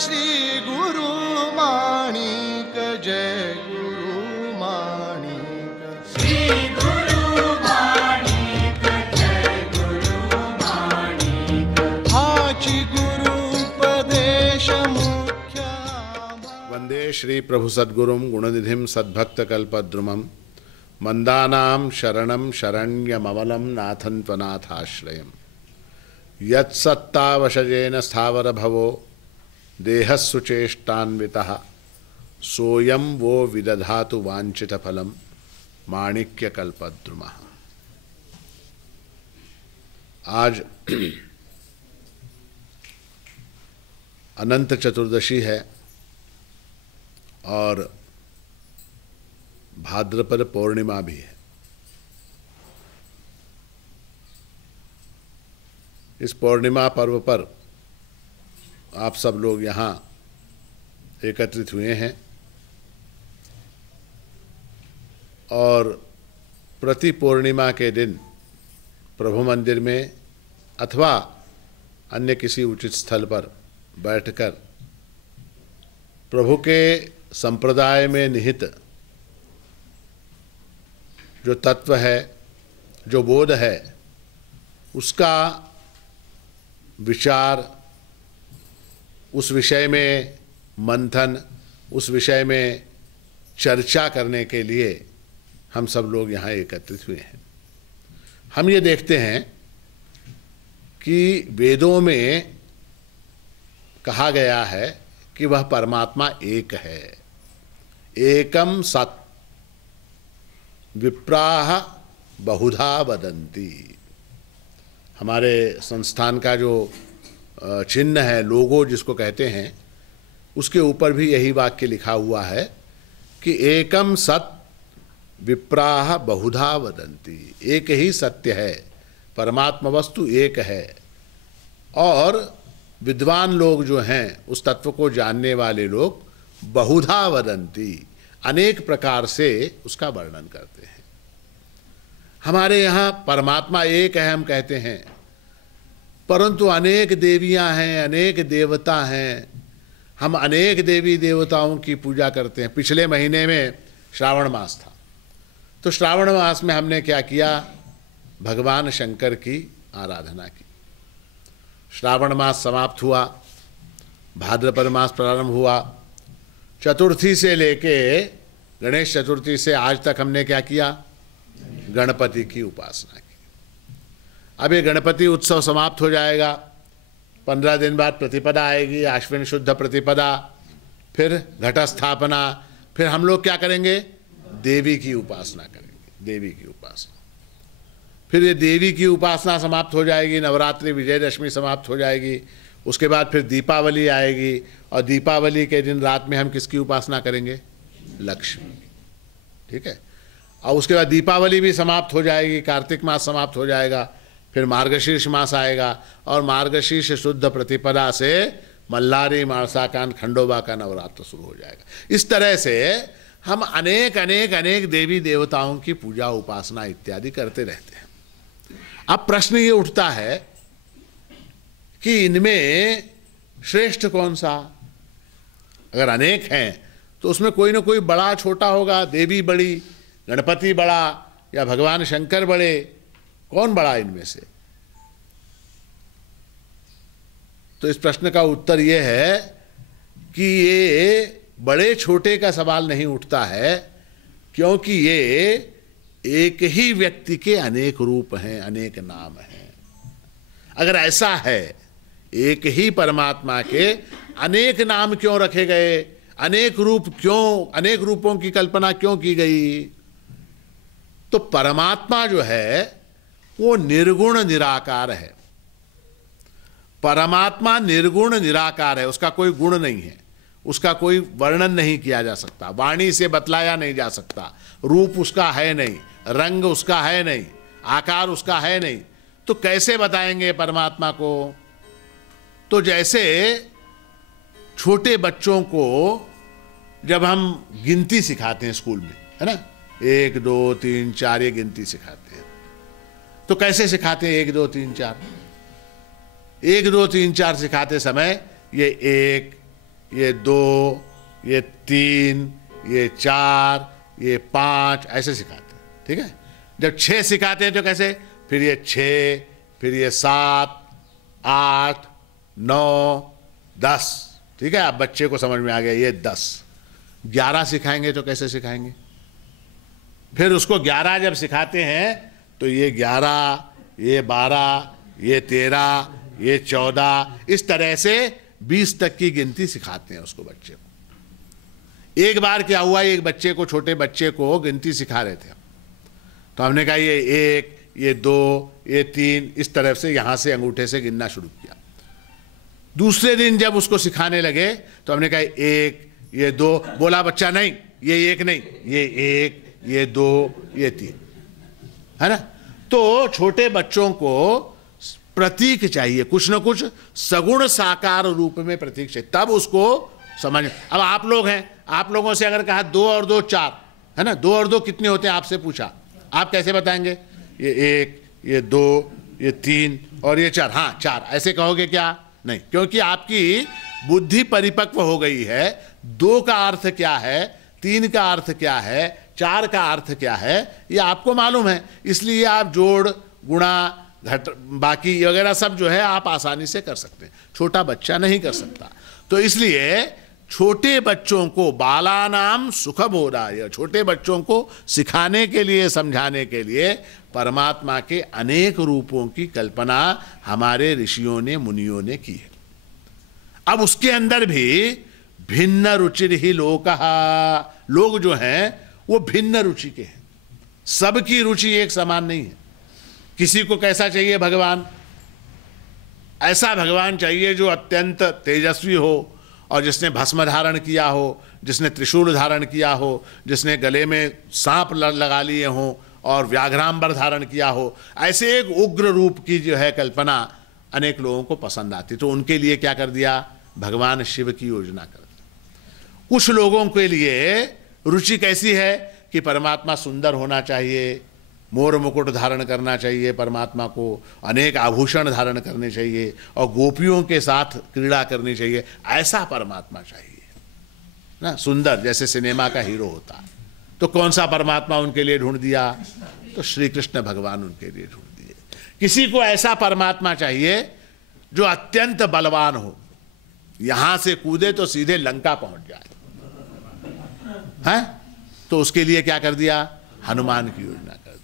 श्री गुरु माणिक, जय गुरु माणिक। श्री गुरु माणिक, जय गुरु माणिक। हाचि गुरु उपदेश मुख्य। वंदे श्री प्रभु सद्गुरुं गुणनिधिं सद्भक्तकल्पद्रुमं मंदानां शरणं शरण्यममलं नाथं त्वनाथाश्रयम्। यत्सत्तावशजेन स्थावर भवो देहस्सुचेष्टान्वितः सोऽयं वो विदधातु वाञ्छितफलं माणिक्यकल्पद्रुमः। आज अनंत चतुर्दशी है और भाद्रपद पौर्णिमा भी है। इस पौर्णिमा पर्व पर आप सब लोग यहाँ एकत्रित हुए हैं और प्रति पूर्णिमा के दिन प्रभु मंदिर में अथवा अन्य किसी उचित स्थल पर बैठकर प्रभु के संप्रदाय में निहित जो तत्व है, जो बोध है, उसका विचार, उस विषय में मंथन, उस विषय में चर्चा करने के लिए हम सब लोग यहाँ एकत्रित हुए हैं। हम ये देखते हैं कि वेदों में कहा गया है कि वह परमात्मा एक है। एकम सत् विप्राह बहुधा वदन्ति। हमारे संस्थान का जो चिन्ह है, लोगो जिसको कहते हैं, उसके ऊपर भी यही वाक्य लिखा हुआ है कि एकम सत् विप्राह बहुधा वदन्ति। एक ही सत्य है, परमात्मा वस्तु एक है और विद्वान लोग जो हैं, उस तत्व को जानने वाले लोग बहुधा वदन्ति, अनेक प्रकार से उसका वर्णन करते हैं। हमारे यहाँ परमात्मा एक है हम कहते हैं, परंतु अनेक देवियाँ हैं, अनेक देवता हैं। हम अनेक देवी देवताओं की पूजा करते हैं। पिछले महीने में श्रावण मास था, तो श्रावण मास में हमने क्या किया? भगवान शंकर की आराधना की। श्रावण मास समाप्त हुआ, भाद्रपद मास प्रारंभ हुआ। चतुर्थी से लेके गणेश चतुर्थी से आज तक हमने क्या किया? गणपति की उपासना की। अब ये गणपति उत्सव समाप्त हो जाएगा, 15 दिन बाद प्रतिपदा आएगी, आश्विन शुद्ध प्रतिपदा, फिर घट स्थापना, फिर हम लोग क्या करेंगे? देवी की उपासना करेंगे, देवी की उपासना। फिर ये देवी की उपासना समाप्त हो जाएगी, नवरात्रि विजयदशमी समाप्त हो जाएगी, उसके बाद फिर दीपावली आएगी और दीपावली के दिन रात में हम किसकी उपासना करेंगे? लक्ष्मी। ठीक है। और उसके बाद दीपावली भी समाप्त हो जाएगी, कार्तिक मास समाप्त हो जाएगा, फिर मार्गशीर्ष मास आएगा और मार्गशीर्ष शुद्ध प्रतिपदा से मल्लारी माणसाकांड खंडोबा का नवरात्र शुरू हो जाएगा। इस तरह से हम अनेक अनेक अनेक देवी देवताओं की पूजा उपासना इत्यादि करते रहते हैं। अब प्रश्न ये उठता है कि इनमें श्रेष्ठ कौन सा? अगर अनेक हैं तो उसमें कोई ना कोई बड़ा छोटा होगा। देवी बड़ी, गणपति बड़ा या भगवान शंकर बड़े? कौन बड़ा इनमें से? तो इस प्रश्न का उत्तर यह है कि ये बड़े छोटे का सवाल नहीं उठता है, क्योंकि ये एक ही व्यक्ति के अनेक रूप हैं, अनेक नाम हैं। अगर ऐसा है, एक ही परमात्मा के अनेक नाम क्यों रखे गए? अनेक रूप क्यों, अनेक रूपों की कल्पना क्यों की गई? तो परमात्मा जो है वो निर्गुण निराकार है। परमात्मा निर्गुण निराकार है, उसका कोई गुण नहीं है, उसका कोई वर्णन नहीं किया जा सकता, वाणी से बतलाया नहीं जा सकता, रूप उसका है नहीं, रंग उसका है नहीं, आकार उसका है नहीं, तो कैसे बताएंगे परमात्मा को? तो जैसे छोटे बच्चों को जब हम गिनती सिखाते हैं स्कूल में, है ना, 1 2 3 4 ये गिनती सिखाते हैं, तो कैसे सिखाते हैं? 1 2 3 4 1 2 3 4 सिखाते समय ये 1, ये 2, ये 3, ये 4, ये 5 ऐसे सिखाते हैं, ठीक है। जब 6 सिखाते हैं तो कैसे, फिर ये 6, फिर ये 7, 8, 9, 10, ठीक है। अब बच्चे को समझ में आ गया ये 10। 11 सिखाएंगे तो कैसे सिखाएंगे, फिर उसको 11 जब सिखाते हैं तो ये 11, ये 12, ये 13, ये 14, इस तरह से 20 तक की गिनती सिखाते हैं उसको, बच्चे को। एक बार क्या हुआ, एक बच्चे को, छोटे बच्चे को गिनती सिखा रहे थे, तो हमने कहा ये 1, ये 2, ये 3, इस तरफ से यहां से अंगूठे से गिनना शुरू किया। दूसरे दिन जब उसको सिखाने लगे तो हमने कहा 1, ये 2, बोला बच्चा नहीं, ये 1 नहीं, ये 1, ये 2, ये 3, है ना। तो छोटे बच्चों को प्रतीक चाहिए, कुछ ना कुछ सगुण साकार रूप में प्रतीक चाहिए, तब उसको समझ। अब आप लोग हैं, आप लोगों से अगर कहा 2 और 2 4, है ना, 2 और 2 कितने होते हैं आपसे पूछा, आप कैसे बताएंगे, ये 1, ये 2, ये 3 और ये 4, हाँ 4, ऐसे कहोगे क्या, नहीं, क्योंकि आपकी बुद्धि परिपक्व हो गई है। 2 का अर्थ क्या है, 3 का अर्थ क्या है, 4 का अर्थ क्या है, ये आपको मालूम है, इसलिए आप जोड़, गुणा, घट, बाकी वगैरह सब जो है आप आसानी से कर सकते हैं, छोटा बच्चा नहीं कर सकता। तो इसलिए छोटे बच्चों को बालानाम सुख बोधाय, छोटे बच्चों को सिखाने के लिए, समझाने के लिए परमात्मा के अनेक रूपों की कल्पना हमारे ऋषियों ने, मुनियों ने की है। अब उसके अंदर भी भिन्न रुचिर ही लोग जो हैं वो भिन्न रुचि के हैं, सबकी रुचि एक समान नहीं है। किसी को कैसा चाहिए भगवान, ऐसा भगवान चाहिए जो अत्यंत तेजस्वी हो और जिसने भस्म धारण किया हो, जिसने त्रिशूल धारण किया हो, जिसने गले में सांप लगा लिए हों और व्याघ्रांबर धारण किया हो, ऐसे एक उग्र रूप की जो है कल्पना अनेक लोगों को पसंद आती। तो उनके लिए क्या कर दिया, भगवान शिव की योजना कर दी। कुछ लोगों के लिए रुचि कैसी है कि परमात्मा सुंदर होना चाहिए, मोर मुकुट धारण करना चाहिए परमात्मा को, अनेक आभूषण धारण करने चाहिए और गोपियों के साथ क्रीड़ा करनी चाहिए, ऐसा परमात्मा चाहिए ना, सुंदर, जैसे सिनेमा का हीरो होता है। तो कौन सा परमात्मा उनके लिए ढूंढ दिया, तो श्री कृष्ण भगवान उनके लिए ढूंढ दिए। किसी को ऐसा परमात्मा चाहिए जो अत्यंत बलवान हो, यहां से कूदे तो सीधे लंका पहुंच जाए, हैं? तो उसके लिए क्या कर दिया, हनुमान की योजना कर दी।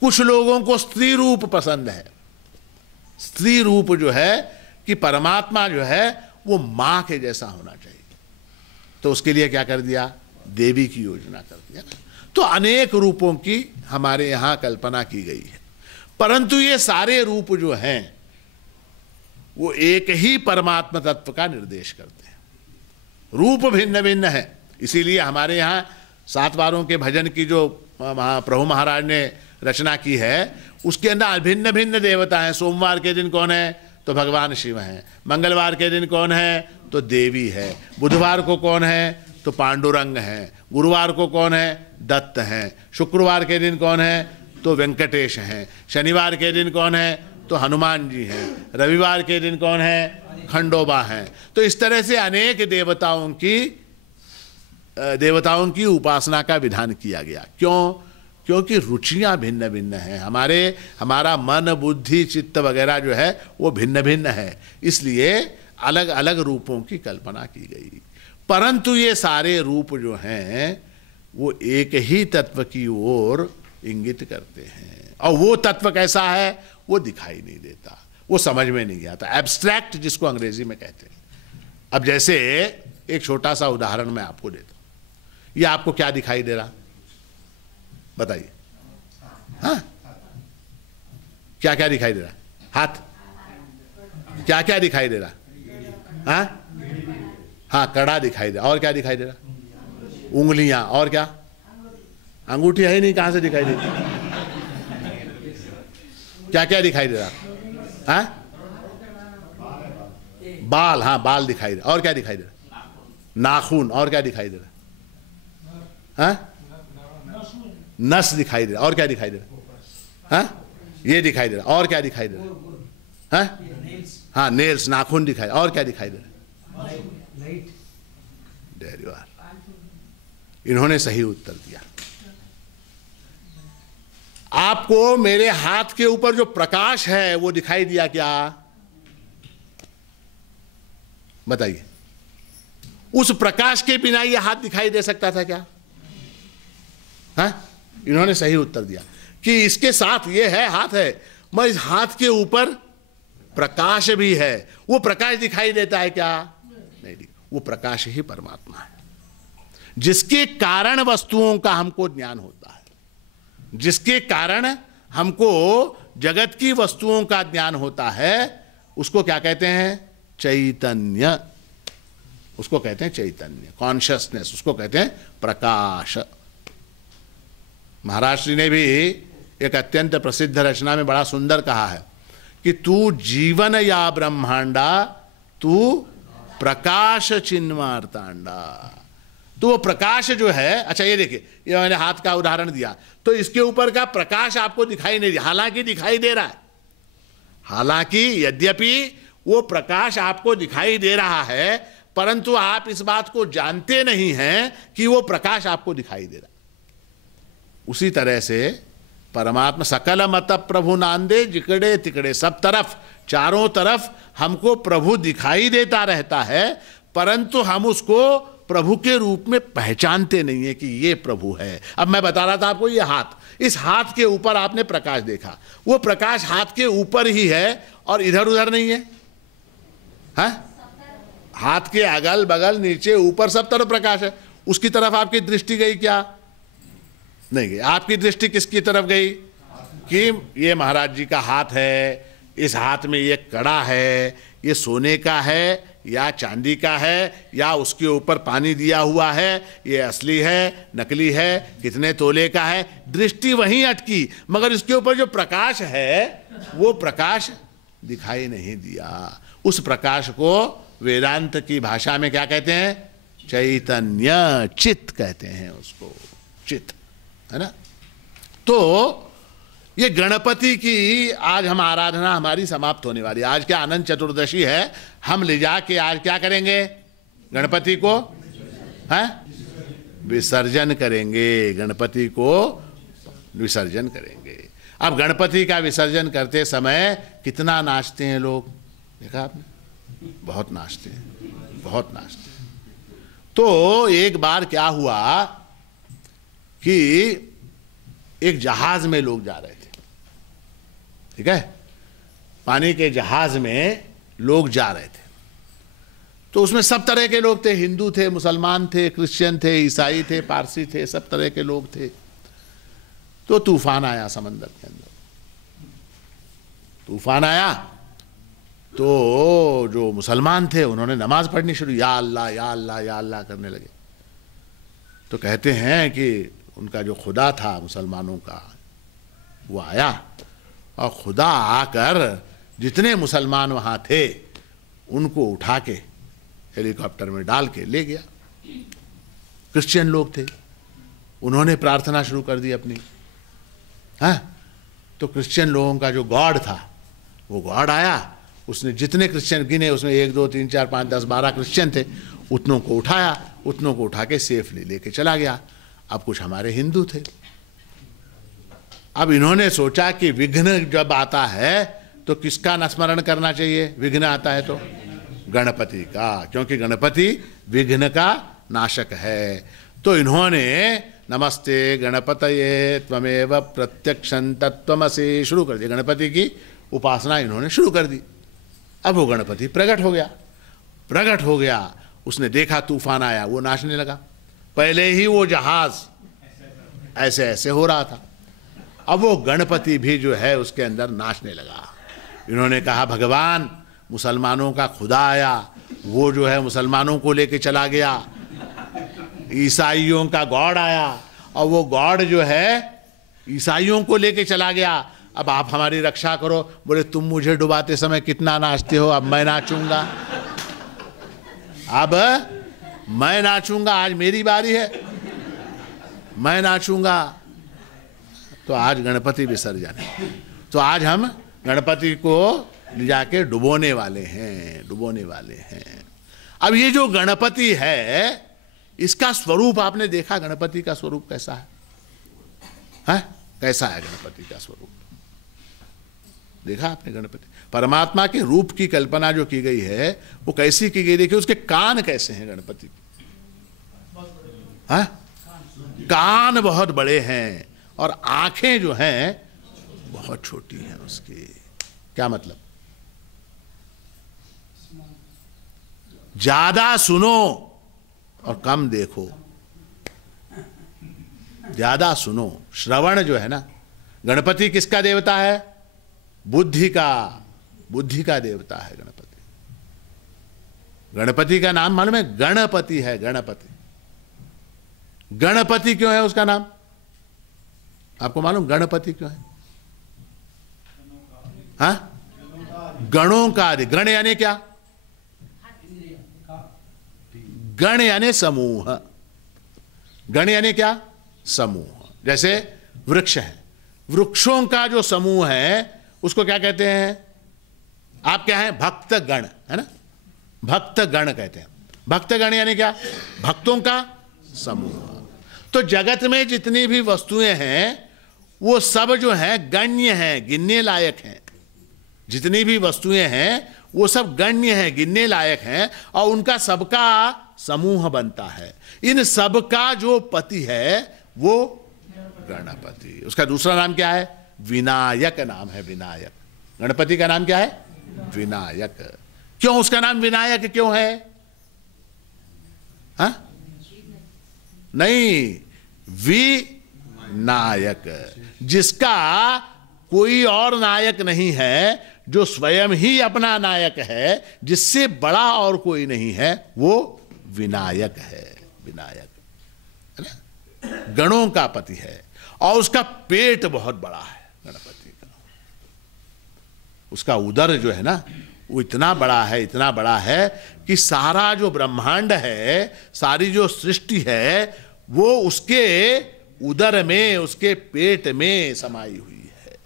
कुछ लोगों को स्त्री रूप पसंद है, स्त्री रूप जो है कि परमात्मा जो है वो मां के जैसा होना चाहिए, तो उसके लिए क्या कर दिया, देवी की योजना कर दिया। तो अनेक रूपों की हमारे यहां कल्पना की गई है, परंतु ये सारे रूप जो हैं वो एक ही परमात्मा तत्व का निर्देश करते हैं। रूप भिन्न भिन्न है, इसीलिए हमारे यहाँ 7 बारों के भजन की जो प्रभु महाराज ने रचना की है उसके अंदर भिन्न भिन्न देवता हैं। सोमवार के दिन कौन है, तो भगवान शिव हैं। मंगलवार के दिन कौन है, तो देवी है। बुधवार को कौन है, तो पांडुरंग हैं। गुरुवार को कौन है, दत्त हैं। शुक्रवार के दिन कौन है, तो वेंकटेश हैं। शनिवार के दिन कौन है, तो हनुमान जी हैं। रविवार के दिन कौन है, खंडोबा हैं। तो इस तरह से अनेक देवताओं की उपासना का विधान किया गया। क्यों, क्योंकि रुचियां भिन्न भिन्न हैं, हमारा मन बुद्धि चित्त वगैरह जो है वो भिन्न भिन्न है, इसलिए अलग अलग रूपों की कल्पना की गई। परंतु ये सारे रूप जो हैं वो एक ही तत्व की ओर इंगित करते हैं, और वो तत्व कैसा है वो दिखाई नहीं देता, वो समझ में नहीं आता, एब्स्ट्रैक्ट जिसको अंग्रेजी में कहते हैं। अब जैसे एक छोटा सा उदाहरण मैं आपको देता हूं, ये आपको क्या दिखाई दे रहा, बताइए, हाँ क्या क्या दिखाई दे रहा, हाथ, क्या क्या दिखाई दे रहा, हाँ कड़ा दिखाई दे रहा, और क्या दिखाई दे रहा, उंगलियां, और क्या, अंगूठी है ही नहीं, कहां से दिखाई देती, क्या क्या दिखाई दे रहा, हाँ बाल, हाँ बाल दिखाई दे रहा, और क्या दिखाई दे रहा, नाखून, और क्या दिखाई दे रहा, हाँ नस दिखाई दे रहा, और क्या दिखाई दे रहा, हाँ ये दिखाई दे रहा, और क्या दिखाई दे रहा, हाँ नेल्स, नाखून दिखाई, और क्या दिखाई दे रहा, देयर यू आर। इन्होंने सही उत्तर दिया। आपको मेरे हाथ के ऊपर जो प्रकाश है वो दिखाई दिया क्या? बताइए, उस प्रकाश के बिना ये हाथ दिखाई दे सकता था क्या? हाँ, इन्होंने सही उत्तर दिया कि इसके साथ ये है, हाथ है, मगर इस हाथ के ऊपर प्रकाश भी है। वो प्रकाश दिखाई देता है क्या? नहीं, वो प्रकाश ही परमात्मा है, जिसके कारण वस्तुओं का हमको ज्ञान होता है, जिसके कारण हमको जगत की वस्तुओं का ज्ञान होता है। उसको क्या कहते हैं? चैतन्य। उसको कहते हैं चैतन्य, कॉन्शियसनेस, उसको कहते हैं प्रकाश। महाराज श्री ने भी एक अत्यंत प्रसिद्ध रचना में बड़ा सुंदर कहा है कि तू जीवन या ब्रह्मांडा, तू प्रकाश चिन्मार्तांडा। तो वो प्रकाश जो है, अच्छा ये देखिए, ये मैंने हाथ का उदाहरण दिया, तो इसके ऊपर का प्रकाश आपको दिखाई नहीं, हालांकि दिखाई दे रहा है, हालांकि यद्यपि वो प्रकाश आपको दिखाई दे रहा है, परंतु आप इस बात को जानते नहीं हैं कि वो प्रकाश आपको दिखाई दे रहा है। उसी तरह से परमात्मा सकल मत प्रभु नांदे, जिकड़े तिकड़े, सब तरफ, चारों तरफ हमको प्रभु दिखाई देता रहता है, परंतु हम उसको प्रभु के रूप में पहचानते नहीं है कि ये प्रभु है। अब मैं बता रहा था आपको, ये हाथ, इस हाथ के ऊपर आपने प्रकाश देखा, वो प्रकाश हाथ के ऊपर ही है और इधर उधर नहीं है, हाँ? हाथ के अगल बगल, नीचे, ऊपर, सब तरफ प्रकाश है। उसकी तरफ आपकी दृष्टि गई क्या? नहीं गई। आपकी दृष्टि किसकी तरफ गई? कि ये महाराज जी का हाथ है, इस हाथ में ये कड़ा है, ये सोने का है या चांदी का है, या उसके ऊपर पानी दिया हुआ है, ये असली है, नकली है, कितने तोले का है। दृष्टि वहीं अटकी, मगर इसके ऊपर जो प्रकाश है वो प्रकाश दिखाई नहीं दिया। उस प्रकाश को वेदांत की भाषा में क्या कहते हैं? चैतन्य, चित्त कहते हैं उसको, चित्त, है ना। तो ये गणपति की आज हम आराधना हमारी समाप्त होने वाली है। आज क्या अनंत चतुर्दशी है, हम ले जाके आज क्या करेंगे? गणपति को विसर्जन करेंगे, गणपति को विसर्जन करेंगे। अब गणपति का विसर्जन करते समय कितना नाचते हैं लोग, देखा आपने? बहुत नाचते हैं, बहुत नाचते हैं। तो एक बार क्या हुआ कि एक जहाज में लोग जा रहे थे, ठीक है, पानी के जहाज में लोग जा रहे थे। तो उसमें सब तरह के लोग थे, हिंदू थे, मुसलमान थे, क्रिश्चियन थे, ईसाई थे, पारसी थे, सब तरह के लोग थे। तो तूफान आया समंदर के अंदर, तूफान आया तो जो मुसलमान थे उन्होंने नमाज पढ़नी शुरू, या अल्लाह या अल्लाह या अल्लाह करने लगे। तो कहते हैं कि उनका जो खुदा था मुसलमानों का, वो आया और खुदा आकर जितने मुसलमान वहाँ थे उनको उठा के हेलीकॉप्टर में डाल के ले गया। क्रिश्चियन लोग थे, उन्होंने प्रार्थना शुरू कर दी अपनी, हाँ। तो क्रिश्चियन लोगों का जो गॉड था, वो गॉड आया, उसने जितने क्रिश्चियन गिने, उसमें 1 2 3 4 5 10 12 क्रिश्चियन थे, उतनों को उठाया, उतनों को उठा के सेफली लेके चला गया। अब कुछ हमारे हिंदू थे, अब इन्होंने सोचा कि विघ्न जब आता है तो किसका न स्मरण करना चाहिए? विघ्न आता है तो गणपति का, क्योंकि गणपति विघ्न का नाशक है। तो इन्होंने नमस्ते गणपतये त्वमेव प्रत्यक्षं तत्त्वमसि शुरू कर दिया, गणपति की उपासना इन्होंने शुरू कर दी। अब वो गणपति प्रकट हो गया, प्रकट हो गया, उसने देखा तूफान आया, वो नाचने लगा। पहले ही वो जहाज ऐसे ऐसे हो रहा था, अब वो गणपति भी जो है उसके अंदर नाचने लगा। इन्होंने कहा भगवान, मुसलमानों का खुदा आया, वो जो है मुसलमानों को लेके चला गया, ईसाइयों का गॉड आया और वो गॉड जो है ईसाइयों को लेके चला गया। अब आप हमारी रक्षा करो। बोले तुम मुझे डुबाते समय कितना नाचते हो, अब मैं नाचूंगा, अब मैं नाचूंगा, आज मेरी बारी है, मैं नाचूंगा। तो आज गणपति विसर्जन है, तो आज हम गणपति को ले जाके डुबोने वाले हैं, डुबोने वाले हैं। अब ये जो गणपति है इसका स्वरूप आपने देखा, गणपति का स्वरूप कैसा है? कैसा है गणपति का स्वरूप? देखा आपने गणपति? परमात्मा के रूप की कल्पना जो की गई है वो कैसी की गई? देखिए उसके कान कैसे हैं गणपति के, कान बहुत बड़े हैं और आंखें जो हैं बहुत छोटी हैं उसकी। क्या मतलब? ज्यादा सुनो और कम देखो, ज्यादा सुनो। श्रवण जो है ना, गणपति किसका देवता है? बुद्धि का देवता है गणपति। गणपति का नाम मालूम है? गणपति है, गणपति। गणपति क्यों है उसका नाम? आपको मालूम गणपति क्यों है? गणों का आदि। गण यानी क्या? गण यानी समूह। गण यानी क्या? समूह। जैसे वृक्ष है, वृक्षों का जो समूह है उसको क्या कहते हैं? आप क्या हैं? भक्त गण, है ना? भक्त गण कहते हैं। भक्त गण यानी क्या? भक्तों का समूह। तो जगत में जितनी भी वस्तुएं हैं वो सब जो है गण्य हैं, गिनने लायक हैं। जितनी भी वस्तुएं हैं वो सब गण्य हैं, गिनने लायक हैं, और उनका सबका समूह बनता है। इन सबका जो पति है वो गणपति। उसका दूसरा नाम क्या है? विनायक नाम है, विनायक। गणपति का नाम क्या है? विनायक। क्यों उसका नाम विनायक क्यों है? नहीं, विनायक, जिसका कोई और नायक नहीं है, जो स्वयं ही अपना नायक है, जिससे बड़ा और कोई नहीं है, वो विनायक है। विनायक है ना? गणों का पति है और उसका पेट बहुत बड़ा है गणपति का। उसका उदर जो है ना वो इतना बड़ा है, इतना बड़ा है कि सारा जो ब्रह्मांड है, सारी जो सृष्टि है वो उसके उदर में, उसके पेट में समाई हुई है।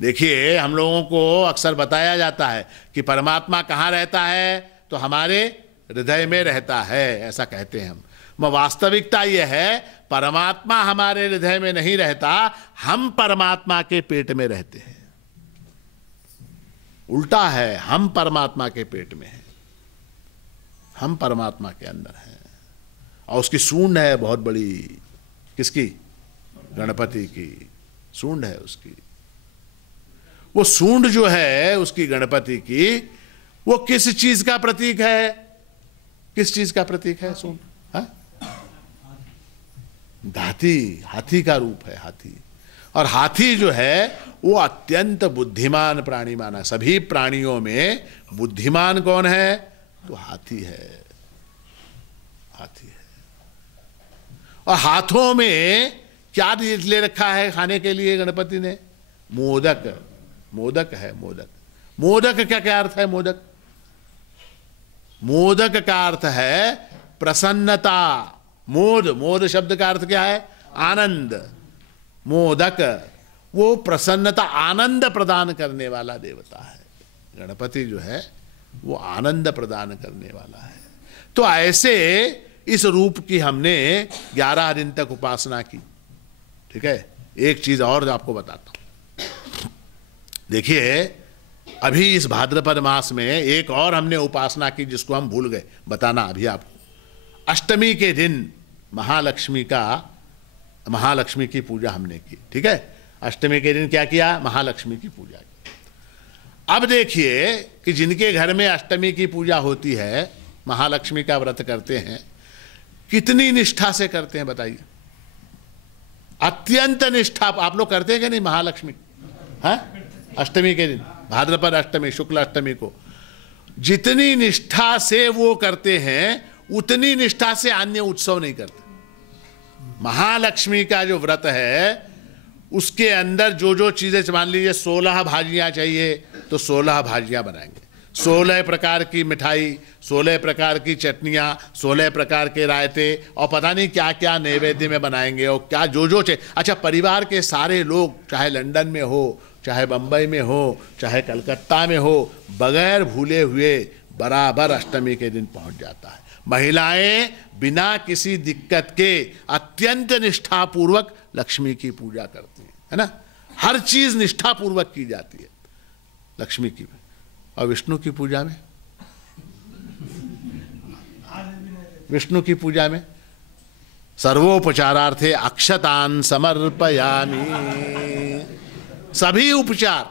देखिए हम लोगों को अक्सर बताया जाता है कि परमात्मा कहाँ रहता है? तो हमारे हृदय में रहता है, ऐसा कहते हैं हम। वास्तविकता यह है परमात्मा हमारे हृदय में नहीं रहता, हम परमात्मा के पेट में रहते हैं। उल्टा है, हम परमात्मा के पेट में हैं, हम परमात्मा के अंदर हैं। और उसकी सूंड है बहुत बड़ी। किसकी? गणपति की सूंड है उसकी। वो सूंड जो है उसकी गणपति की, वो किस चीज का प्रतीक है? किस चीज का प्रतीक है सूंड? हाथी का रूप है, हाथी। और हाथी जो है वो अत्यंत बुद्धिमान प्राणी माना। सभी प्राणियों में बुद्धिमान कौन है? तो हाथी है, हाथी है। और हाथों में क्या ले रखा है खाने के लिए गणपति ने? मोदक। मोदक है, मोदक। मोदक का क्या अर्थ है? मोदक, मोदक का अर्थ है प्रसन्नता। मोद शब्द का अर्थ क्या है? आनंद। मोदक वो प्रसन्नता, आनंद प्रदान करने वाला देवता है। गणपति जो है वो आनंद प्रदान करने वाला है। तो ऐसे इस रूप की हमने 11 दिन तक उपासना की। ठीक है, एक चीज और आपको बताता हूं। देखिए अभी इस भाद्रपद मास में एक और हमने उपासना की जिसको हम भूल गए बताना अभी आपको। अष्टमी के दिन महालक्ष्मी की पूजा हमने की। ठीक है, अष्टमी के दिन क्या किया? महालक्ष्मी की पूजा की। अब देखिए कि जिनके घर में अष्टमी की पूजा होती है, महालक्ष्मी का व्रत करते हैं, कितनी निष्ठा से करते हैं बताइए? अत्यंत निष्ठा। आप लोग करते हैं कि नहीं महालक्ष्मी? अष्टमी के दिन, भाद्रपद अष्टमी, शुक्ल अष्टमी को जितनी निष्ठा से वो करते हैं उतनी निष्ठा से अन्य उत्सव नहीं करते। महालक्ष्मी का जो व्रत है उसके अंदर जो जो चीजें, मान लीजिए 16 भाजियां चाहिए तो 16 भाजियां बनाएंगे, 16 प्रकार की मिठाई, 16 प्रकार की चटनियाँ, 16 प्रकार के रायते और पता नहीं क्या क्या नैवेद्य में बनाएंगे और क्या जो जो चाहिए। अच्छा, परिवार के सारे लोग चाहे लंदन में हो, चाहे बंबई में हो, चाहे कलकत्ता में हो, बगैर भूले हुए बराबर अष्टमी के दिन पहुंच जाता है। महिलाएं बिना किसी दिक्कत के अत्यंत निष्ठापूर्वक लक्ष्मी की पूजा करती हैं, है ना। हर चीज निष्ठापूर्वक की जाती है लक्ष्मी की। और विष्णु की पूजा में, विष्णु की पूजा में सर्वोपचारार्थे अक्षतान समर्पयामि। सभी उपचार,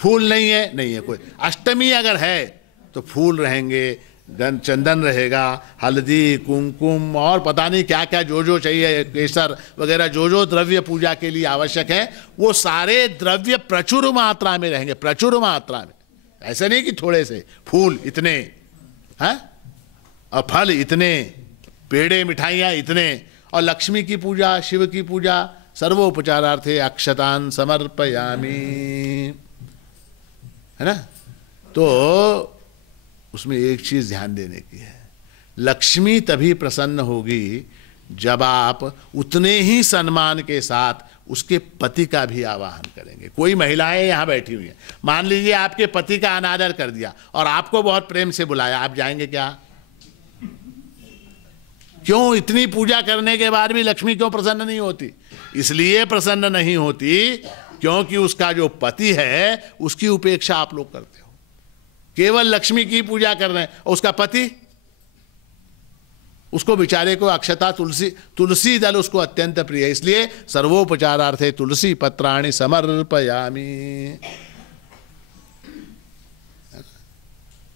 फूल नहीं है, नहीं है कोई। अष्टमी अगर है तो फूल रहेंगे, चंदन रहेगा, हल्दी, कुमकुम और पता नहीं क्या क्या जो जो चाहिए, केसर वगैरह जो जो द्रव्य पूजा के लिए आवश्यक है, वो सारे द्रव्य प्रचुर मात्रा में रहेंगे, प्रचुर मात्रा में। ऐसा नहीं कि थोड़े से, फूल इतने हैं और फल इतने, पेड़े मिठाइयाँ इतने। और लक्ष्मी की पूजा, शिव की पूजा सर्वोपचारार्थे अक्षतान समर्पयामि, है ना। तो उसमें एक चीज ध्यान देने की है, लक्ष्मी तभी प्रसन्न होगी जब आप उतने ही सम्मान के साथ उसके पति का भी आवाहन करेंगे। कोई महिलाएं यहां बैठी हुई हैं, मान लीजिए आपके पति का अनादर कर दिया और आपको बहुत प्रेम से बुलाया, आप जाएंगे क्या? क्यों? इतनी पूजा करने के बाद भी लक्ष्मी क्यों प्रसन्न नहीं होती? इसलिए प्रसन्न नहीं होती क्योंकि उसका जो पति है उसकी उपेक्षा आप लोग करते हो। केवल लक्ष्मी की पूजा कर रहे हैं और उसका पति, उसको बेचारे को अक्षता, तुलसी दल उसको अत्यंत प्रिय है, इसलिए सर्वोपचारार्थे तुलसी पत्राणि समर्पयामि।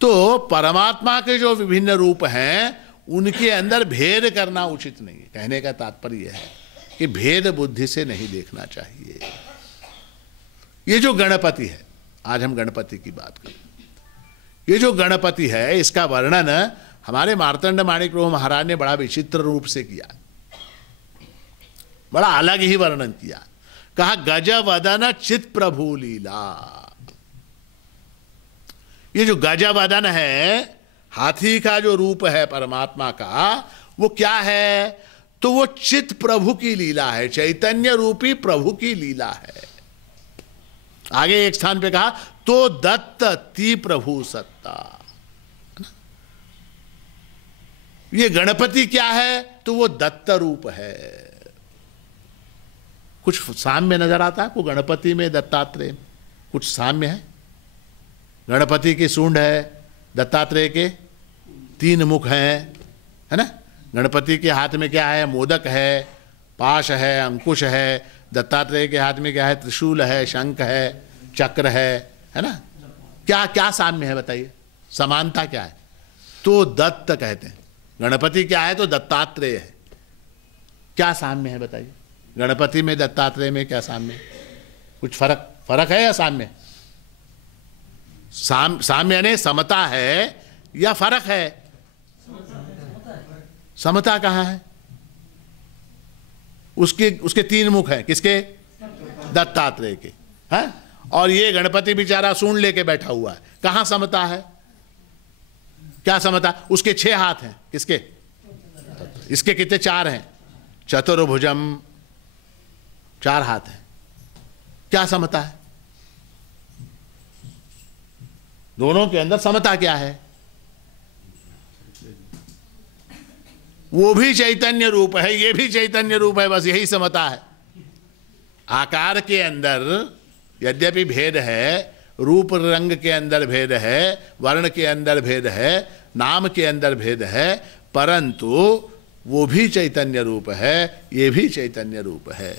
तो परमात्मा के जो विभिन्न रूप हैं उनके अंदर भेद करना उचित नहीं है। कहने का तात्पर्य है कि भेद बुद्धि से नहीं देखना चाहिए। ये जो गणपति है, आज हम गणपति की बात करें, ये जो गणपति है इसका वर्णन हमारे मार्तंड माणिक प्रभु महाराज ने बड़ा विचित्र रूप से किया, बड़ा अलग ही वर्णन किया। कहा गज वदन चित प्रभु लीला। ये जो गज वदन है, हाथी का जो रूप है परमात्मा का, वो क्या है? तो वो चित प्रभु की लीला है, चैतन्य रूपी प्रभु की लीला है। आगे एक स्थान पे कहा तो दत्त ती प्रभु सत्ता। ये गणपति क्या है? तो वो दत्त रूप है। कुछ साम्य नजर आता है आपको गणपति में, दत्तात्रेय में? कुछ साम्य है? गणपति की सूंड है, दत्तात्रेय के 3 मुख हैं, है ना। गणपति के हाथ में क्या है? मोदक है, पाश है, अंकुश है। दत्तात्रेय के हाथ में क्या है? त्रिशूल है, शंख है, चक्र है ना। क्या क्या साम्य है बताइए, समानता क्या है? तो दत्त कहते हैं। गणपति क्या है? तो दत्तात्रेय है। क्या साम्य है बताइए? गणपति में दत्तात्रेय में क्या साम्य है? कुछ फर्क है या साम्य? साम्य यानी समता है या फर्क है? समता कहाँ है? उसके 3 मुख हैं, किसके? दत्तात्रेय के, हैं? और ये गणपति बेचारा सूंड लेके बैठा हुआ है, कहां समता है? क्या समता? उसके 6 हाथ हैं, किसके? इसके कितने? 4 हैं। चतुर्भुजम, 4 हाथ हैं। क्या समता है? दोनों के अंदर समता क्या है? वो भी चैतन्य रूप है, ये भी चैतन्य रूप है, बस यही समता है। आकार के अंदर यद्यपि भेद है, रूप रंग के अंदर भेद है, वर्ण के अंदर भेद है, नाम के अंदर भेद है, परंतु वो भी चैतन्य रूप है, ये भी चैतन्य रूप है।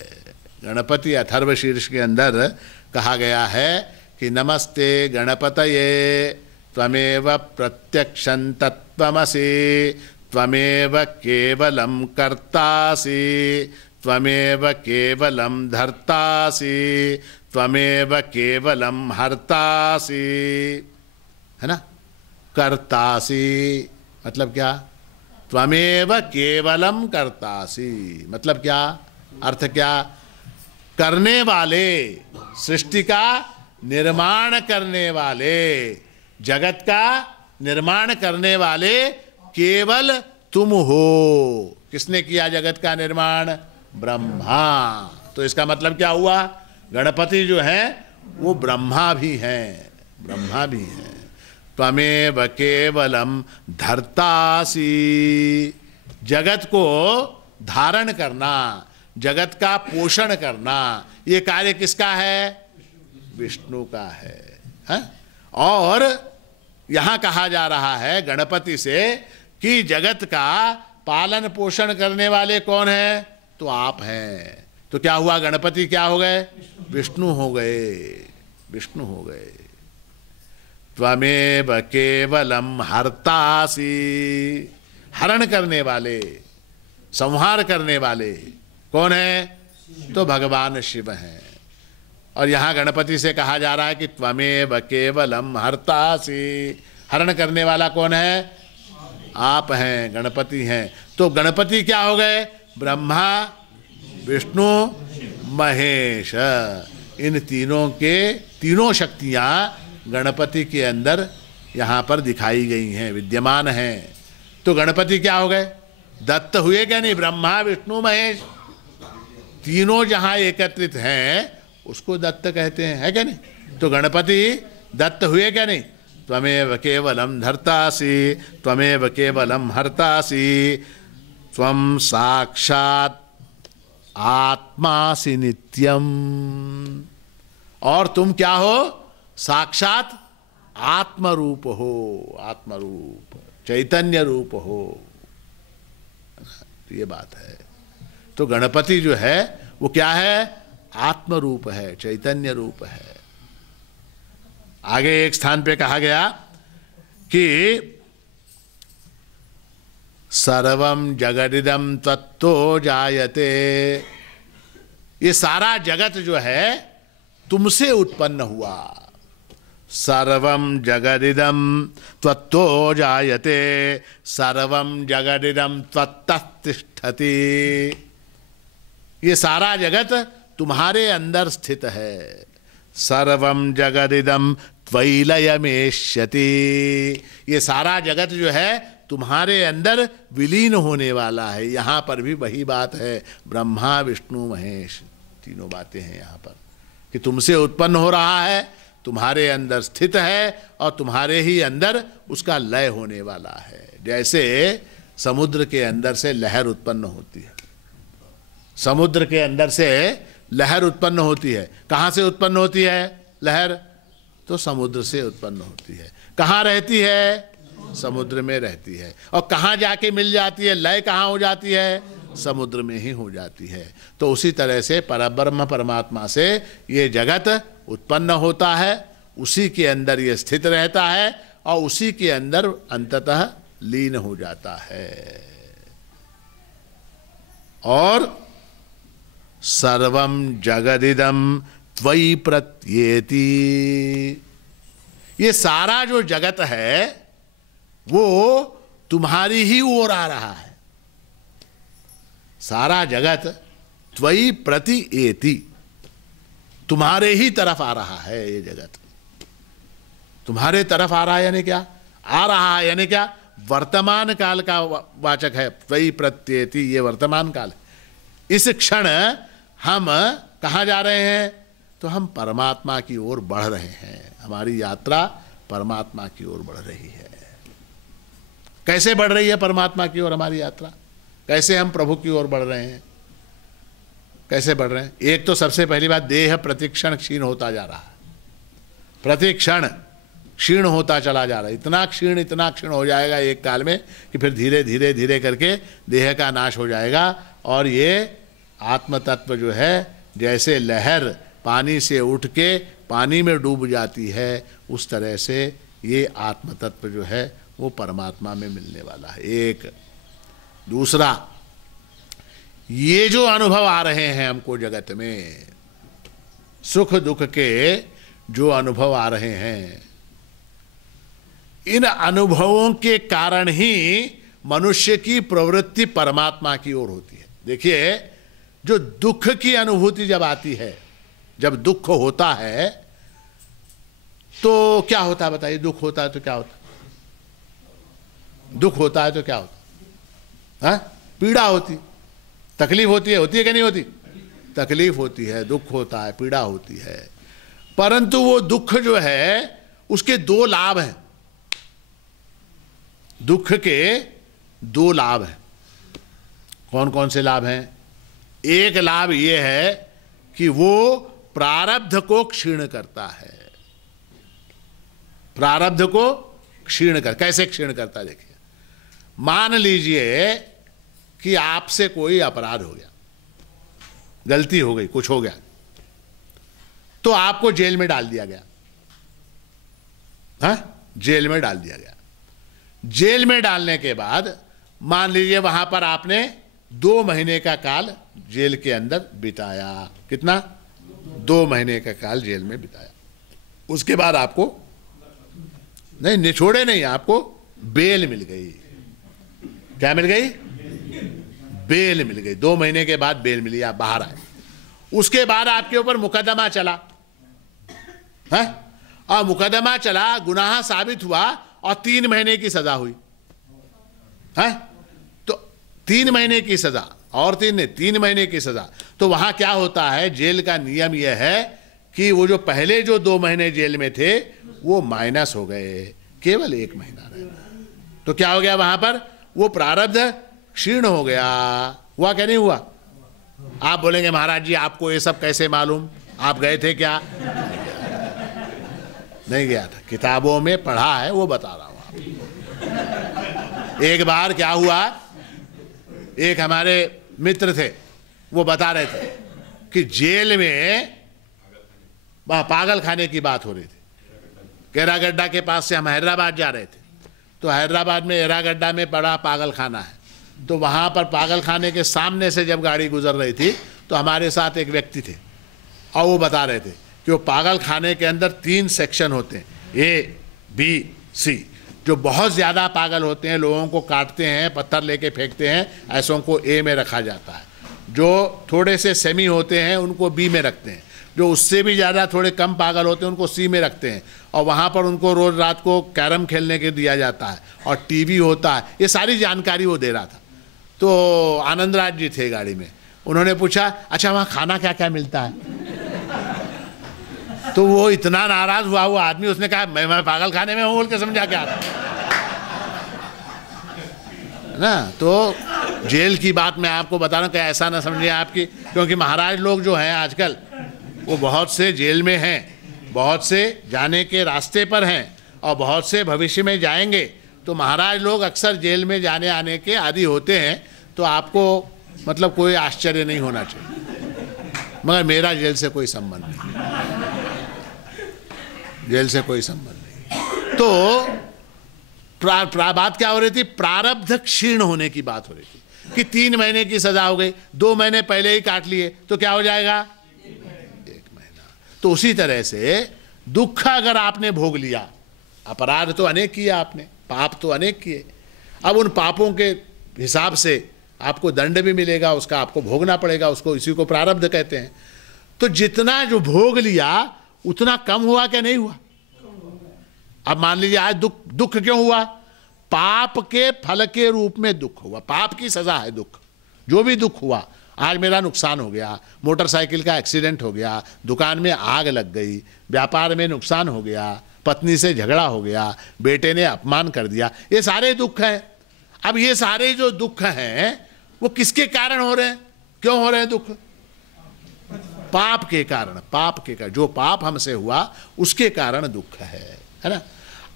गणपति अथर्वशीर्ष के अंदर कहा गया है कि नमस्ते गणपतये त्वमेव प्रत्यक्षं तत्त्वमसि त्वमेव केवलं कर्तासि त्वमेव केवलं धर्तासि त्वमेव केवलं हर्तासि, है ना। कर्तासि मतलब क्या? त्वमेव केवलं कर्तासि मतलब क्या? अर्थ क्या? करने वाले, सृष्टि का निर्माण करने वाले, जगत का निर्माण करने वाले केवल तुम हो। किसने किया जगत का निर्माण? ब्रह्मा। तो इसका मतलब क्या हुआ? गणपति जो है वो ब्रह्मा भी हैं, ब्रह्मा भी हैं। त्वमेव केवलम धर्तासी। जगत को धारण करना, जगत का पोषण करना, ये कार्य किसका है? विष्णु का है? और यहां कहा जा रहा है गणपति से कि जगत का पालन पोषण करने वाले कौन है? तो आप हैं। तो क्या हुआ? गणपति क्या हो गए? विष्णु हो गए, विष्णु हो गए। त्वमेव केवलम हर्तासी, हरण करने वाले, संहार करने वाले कौन है? तो भगवान शिव हैं। और यहां गणपति से कहा जा रहा है कि त्वमेव केवलम हर्तासी, हरण करने वाला कौन है? आप हैं, गणपति हैं। तो गणपति क्या हो गए? ब्रह्मा, विष्णु, महेश। इन तीनों के तीनों शक्तियां गणपति के अंदर यहां पर दिखाई गई हैं, विद्यमान हैं। तो गणपति क्या हो गए? दत्त हुए क्या नहीं? ब्रह्मा, विष्णु, महेश तीनों जहां एकत्रित हैं उसको दत्त कहते हैं, है क्या नहीं? तो गणपति दत्त हुए क्या नहीं? त्वमेव केवलम धर्तासी, त्वमेव केवलम हर्तासी, त्वं साक्षात् आत्मासि नित्यम। और तुम क्या हो? साक्षात आत्मरूप हो, आत्मरूप, चैतन्य रूप हो। ये बात है। तो गणपति जो है वो क्या है? आत्मरूप है, चैतन्य रूप है। आगे एक स्थान पे कहा गया कि सर्वम जगदिदम तत्तो जायते। ये सारा जगत जो है तुमसे उत्पन्न हुआ। सर्वम जगदिदम त्वत्तो जायते, सर्वम जगदिदम त्वत्तः तिष्ठति। ये सारा जगत तुम्हारे अंदर स्थित है। सर्वम जगदिदम त्वयि लयमेष्यति। ये सारा जगत जो है तुम्हारे अंदर विलीन होने वाला है। यहाँ पर भी वही बात है, ब्रह्मा, विष्णु, महेश तीनों बातें हैं यहाँ पर, कि तुमसे उत्पन्न हो रहा है, तुम्हारे अंदर स्थित है और तुम्हारे ही अंदर उसका लय होने वाला है। जैसे समुद्र के अंदर से लहर उत्पन्न होती है, समुद्र के अंदर से लहर उत्पन्न होती है। कहाँ से उत्पन्न होती है लहर? तो समुद्र से उत्पन्न होती है। कहाँ रहती है? समुद्र में रहती है। और कहाँ जाके मिल जाती है? लय कहाँ हो जाती है? समुद्र में ही हो जाती है। तो उसी तरह से परब्रह्म परमात्मा से ये जगत उत्पन्न होता है, उसी के अंदर ये स्थित रहता है और उसी के अंदर अंततः लीन हो जाता है। और सर्वम जगदिदम त्वयि प्रत्येति। ये सारा जो जगत है वो तुम्हारी ही ओर आ रहा है। सारा जगत त्वयि प्रत्येति, तुम्हारे ही तरफ आ रहा है। ये जगत तुम्हारे तरफ आ रहा है यानी क्या? आ रहा है यानी क्या? वर्तमान काल का वाचक है। त्वयि प्रत्येति ये वर्तमान काल है। इस क्षण हम कहाँ जा रहे हैं? तो हम परमात्मा की ओर बढ़ रहे हैं। हमारी यात्रा परमात्मा की ओर बढ़ रही है। कैसे बढ़ रही है परमात्मा की ओर हमारी यात्रा? कैसे हम प्रभु की ओर बढ़ रहे हैं? कैसे बढ़ रहे हैं? एक तो सबसे पहली बात, देह प्रतिक्षण क्षीण होता जा रहा है। प्रतिक्षण क्षीण होता चला जा रहा है। इतना क्षीण हो जाएगा एक काल में कि फिर धीरे धीरे धीरे करके देह का नाश हो जाएगा। और ये आत्म तत्व जो है, जैसे लहर पानी से उठ के पानी में डूब जाती है, उस तरह से ये आत्म तत्व जो है वो परमात्मा में मिलने वाला है। एक दूसरा, ये जो अनुभव आ रहे हैं हमको जगत में, सुख दुख के जो अनुभव आ रहे हैं, इन अनुभवों के कारण ही मनुष्य की प्रवृत्ति परमात्मा की ओर होती है। देखिए, जो दुख की अनुभूति जब आती है, जब दुख होता है तो क्या होता है बताइए? दुख होता है तो क्या होता है? दुख होता है तो क्या होता है? पीड़ा होती, तकलीफ होती है कि नहीं होती? तकलीफ होती है, दुख होता है, पीड़ा होती है। परंतु वो दुख जो है उसके दो लाभ हैं। दुख के दो लाभ हैं। कौन कौन से लाभ हैं? एक लाभ ये है कि वो प्रारब्ध को क्षीण करता है। प्रारब्ध को क्षीण कर, कैसे क्षीण करता है देखिए। मान लीजिए कि आपसे कोई अपराध हो गया, गलती हो गई, कुछ हो गया, तो आपको जेल में डाल दिया गया। जेल में डाल दिया गया। जेल में डालने के बाद मान लीजिए वहां पर आपने 2 महीने का काल जेल के अंदर बिताया। कितना? 2 महीने का काल जेल में बिताया। उसके बाद आपको नहीं निछोड़े नहीं, आपको बेल मिल गई। क्या मिल गई? बेल मिल गई। 2 महीने के बाद बेल मिली, आप बाहर आए। उसके बाद आपके ऊपर मुकदमा चला है, और मुकदमा चला, गुनाह साबित हुआ और 3 महीने की सजा हुई है। तो 3 महीने की सजा और 3 महीने की सजा। तो वहां क्या होता है, जेल का नियम यह है कि वो जो पहले जो 2 महीने जेल में थे वो माइनस हो गए, केवल 1 महीना रहना। तो क्या हो गया वहां पर? वो प्रारब्ध क्षीण हो गया। हुआ क्या नहीं हुआ? आप बोलेंगे महाराज जी आपको ये सब कैसे मालूम, आप गए थे क्या? नहीं गया था, किताबों में पढ़ा है, वो बता रहा हूं आपको। एक बार क्या हुआ, एक हमारे मित्र थे, वो बता रहे थे कि जेल में पागल खाने की बात हो रही थी। एरागड्डा के पास से हम हैदराबाद जा रहे थे, तो हैदराबाद में एरागड्डा में बड़ा पागल खाना है। तो वहाँ पर पागल खाने के सामने से जब गाड़ी गुजर रही थी तो हमारे साथ एक व्यक्ति थे, और वो बता रहे थे कि वो पागल खाने के अंदर 3 सेक्शन होते हैं, A, B, C। जो बहुत ज़्यादा पागल होते हैं, लोगों को काटते हैं, पत्थर लेके फेंकते हैं, ऐसों को A में रखा जाता है। जो थोड़े से सेमी होते हैं उनको B में रखते हैं। जो उससे भी ज़्यादा थोड़े कम पागल होते हैं उनको C में रखते हैं, और वहाँ पर उनको रोज़ रात को कैरम खेलने के दिया जाता है, और टीवी होता है। ये सारी जानकारी वो दे रहा था। तो आनंदराज जी थे गाड़ी में, उन्होंने पूछा अच्छा वहाँ खाना क्या क्या मिलता है? तो वो इतना नाराज हुआ वो आदमी, उसने कहा मैं पागल खाने में हूँ बोल के समझा क्या ना। तो जेल की बात मैं आपको बता रहा हूँ कि ऐसा ना समझिए आपकी, क्योंकि महाराज लोग जो हैं आजकल वो बहुत से जेल में हैं, बहुत से जाने के रास्ते पर हैं, और बहुत से भविष्य में जाएंगे। तो महाराज लोग अक्सर जेल में जाने आने के आदी होते हैं। तो आपको मतलब कोई आश्चर्य नहीं होना चाहिए। मगर मेरा जेल से कोई संबंध नहीं, जेल से कोई संबंध नहीं। तो बात क्या हो रही थी? प्रारब्ध क्षीण होने की बात हो रही थी कि 3 महीने की सजा हो गई, 2 महीने पहले ही काट लिए, तो क्या हो जाएगा? 1 महीना। तो उसी तरह से दुख अगर आपने भोग लिया, अपराध तो अनेक किया आपने, पाप तो अनेक किए, अब उन पापों के हिसाब से आपको दंड भी मिलेगा, उसका आपको भोगना पड़ेगा, उसको इसी को प्रारब्ध कहते हैं। तो जितना जो भोग लिया उतना कम हुआ क्या नहीं हुआ? अब मान लीजिए आज दुख क्यों हुआ? पाप के फल के रूप में दुख हुआ। पाप की सजा है दुख। जो भी दुख हुआ, आज मेरा नुकसान हो गया, मोटरसाइकिल का एक्सीडेंट हो गया, दुकान में आग लग गई, व्यापार में नुकसान हो गया, पत्नी से झगड़ा हो गया, बेटे ने अपमान कर दिया, ये सारे दुख हैं। अब ये सारे जो दुख हैं वो किसके कारण हो रहे हैं? क्यों हो रहे हैं दुख? पाप के कारण। पाप के कारण, जो पाप हमसे हुआ उसके कारण दुख है ना।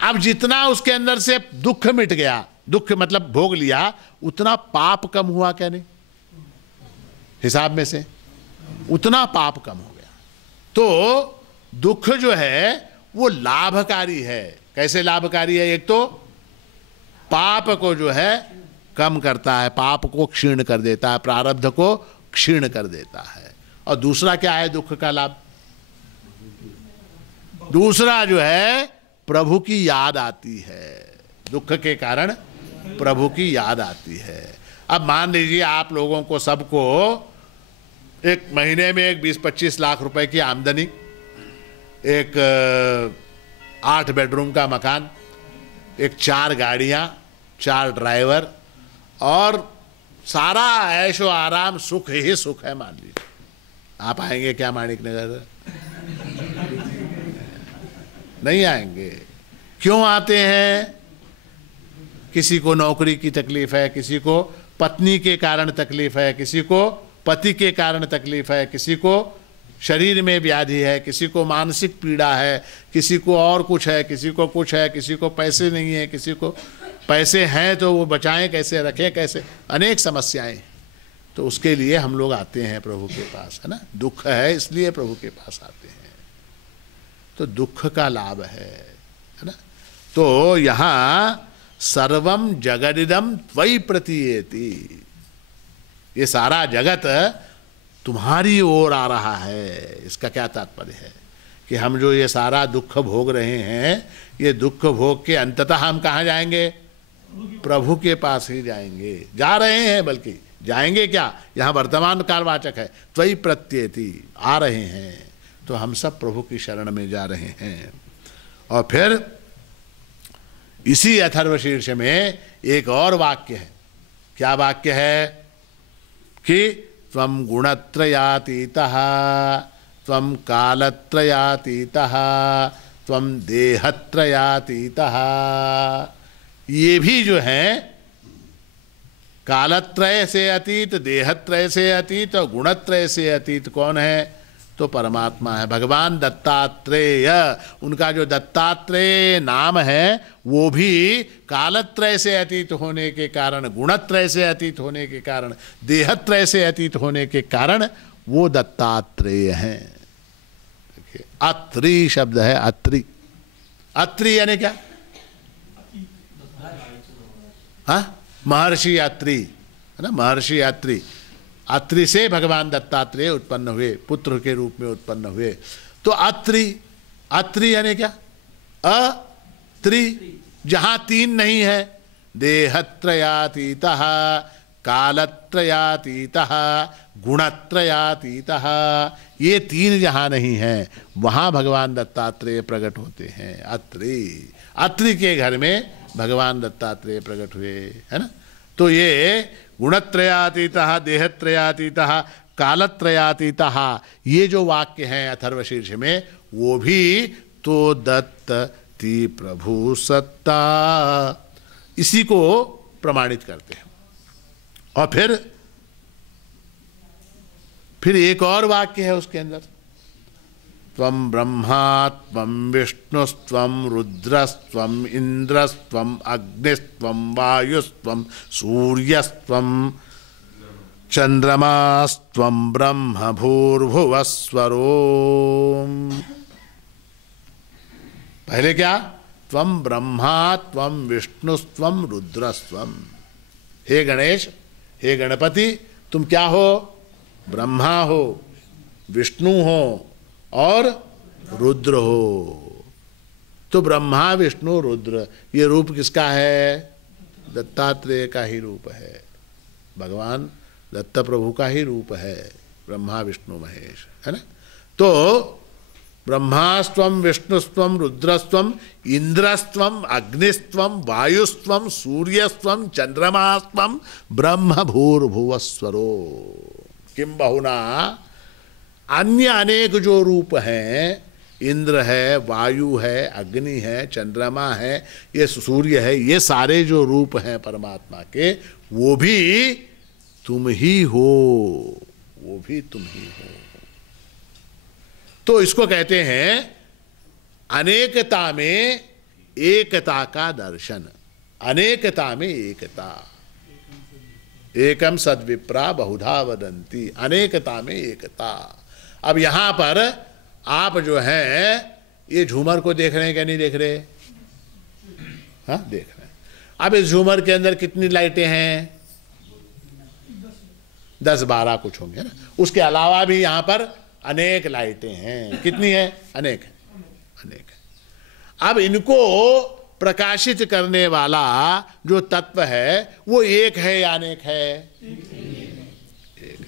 अब जितना उसके अंदर से दुख मिट गया, दुख मतलब भोग लिया, उतना पाप कम हुआ क्या नहीं? हिसाब में से उतना पाप कम हो गया। तो दुख जो है वो लाभकारी है। कैसे लाभकारी है? एक तो पाप को जो है कम करता है, पाप को क्षीण कर देता है, प्रारब्ध को क्षीण कर देता है। और दूसरा क्या है दुख का लाभ? दूसरा जो है प्रभु की याद आती है। दुख के कारण प्रभु की याद आती है। अब मान लीजिए आप लोगों को सबको एक महीने में एक 20-25 लाख रुपए की आमदनी, एक 8 बेडरूम का मकान, एक 4 गाड़ियां, 4 ड्राइवर, और सारा ऐशो आराम, सुख ही सुख है। मान लीजिए आप आएंगे क्या माणिक नगर? नहीं आएंगे। क्यों आते हैं? किसी को नौकरी की तकलीफ है, किसी को पत्नी के कारण तकलीफ है, किसी को पति के कारण तकलीफ है, किसी को शरीर में व्याधि है, किसी को मानसिक पीड़ा है, किसी को और कुछ है, किसी को कुछ है, किसी को पैसे नहीं है, किसी को पैसे हैं तो वो बचाएं कैसे, रखें कैसे, अनेक समस्याएं। तो उसके लिए हम लोग आते हैं प्रभु के पास, है ना। दुख है इसलिए प्रभु के पास आते हैं, तो दुख का लाभ है ना। तो यहाँ सर्वम जगदिदम त्वयि प्रतीयेति, ये सारा जगत तुम्हारी ओर आ रहा है। इसका क्या तात्पर्य है कि हम जो ये सारा दुख भोग रहे हैं, ये दुख भोग के अंततः हम कहाँ जाएंगे? प्रभु के पास ही जाएंगे, जा रहे हैं, बल्कि जाएंगे क्या, यहाँ वर्तमान कालवाचक है, त्वयि प्रत्येति, आ रहे हैं। तो हम सब प्रभु की शरण में जा रहे हैं। और फिर इसी अथर्वशीर्ष में एक और वाक्य है। क्या वाक्य है कि त्वं गुणत्रयातीतः, त्वं कालत्रयातीतः, त्वं देहत्रयातीतः। ये भी जो है कालत्रय से अतीत, देहत्रय से अतीत और गुणत्रय से अतीत कौन है? तो परमात्मा है, भगवान दत्तात्रेय। उनका जो दत्तात्रेय नाम है वो भी कालत्रय से अतीत होने के कारण, गुणत्रय से अतीत होने के कारण, देहत्रय से अतीत होने के कारण वो दत्तात्रेय हैं। देखिए अत्रि शब्द है, अत्रि। अत्रि यानी क्या? हाँ, महर्षि अत्रि, है ना, महर्षि अत्रि। अत्रि से भगवान दत्तात्रेय उत्पन्न हुए, पुत्र के रूप में उत्पन्न हुए। तो अत्रि, अत्रि यानी क्या? अत्रि, जहां तीन नहीं है, देहत्रयातीतः, कालत्रयातीतः, गुणत्रयातीतः, ये तीन जहां नहीं है वहां भगवान दत्तात्रेय प्रकट होते हैं। अत्रि, अत्रि के घर में भगवान दत्तात्रेय प्रकट हुए, है ना। तो ये गुणत्रयातीतः, देहत्रयातीतः, कालत्रयातीतः, ये जो वाक्य हैं अथर्वशीर्ष में, वो भी तो दत्ति प्रभु सत्ता, इसी को प्रमाणित करते हैं। और फिर एक और वाक्य है उसके अंदर, त्वं ब्रह्मा त्वं विष्णुस्त्वं रुद्रस्त्वं इंद्रस्त्वं अग्निस्त्वं वायुस्त्वं सूर्यस्त्वं चंद्रमास्त्वं ब्रह्म भूर्भुवस्वरो। पहले क्या? त्वं ब्रह्मा त्वं विष्णुस्त्वं रुद्रस्त्वं। हे गणेश, हे गणपति, तुम क्या हो? ब्रह्मा हो, विष्णु हो और रुद्र हो। तो ब्रह्मा विष्णु रुद्र, ये रूप किसका है? दत्तात्रेय का ही रूप है, भगवान दत्त प्रभु का ही रूप है, ब्रह्मा विष्णु महेश, है ना। तो ब्रह्मास्त्वं विष्णुस्त्वं रुद्रस्त्वं इंद्रस्त्वं अग्निस्त्वं वायुस्त्वं सूर्यस्त्वं चंद्रमास्त्वं ब्रह्म भूर्भुवस्वरो। किम बहुना, अन्य अनेक जो रूप हैं, इंद्र है, वायु है, अग्नि है, चंद्रमा है, ये सूर्य है, ये सारे जो रूप हैं परमात्मा के, वो भी तुम ही हो, वो भी तुम ही हो। तो इसको कहते हैं अनेकता में एकता का दर्शन। अनेकता में एकता, एकम सद्विप्रा बहुधा वदंती, अनेकता में एकता। अब यहां पर आप जो हैं ये झूमर को देख रहे हैं क्या नहीं देख रहे? हाँ, देख रहे हैं। अब इस झूमर के अंदर कितनी लाइटें हैं? 10-12 कुछ होंगे ना। उसके अलावा भी यहां पर अनेक लाइटें हैं। कितनी है? अनेक है, अनेक है। अब इनको प्रकाशित करने वाला जो तत्व है वो एक है या अनेक है? एक।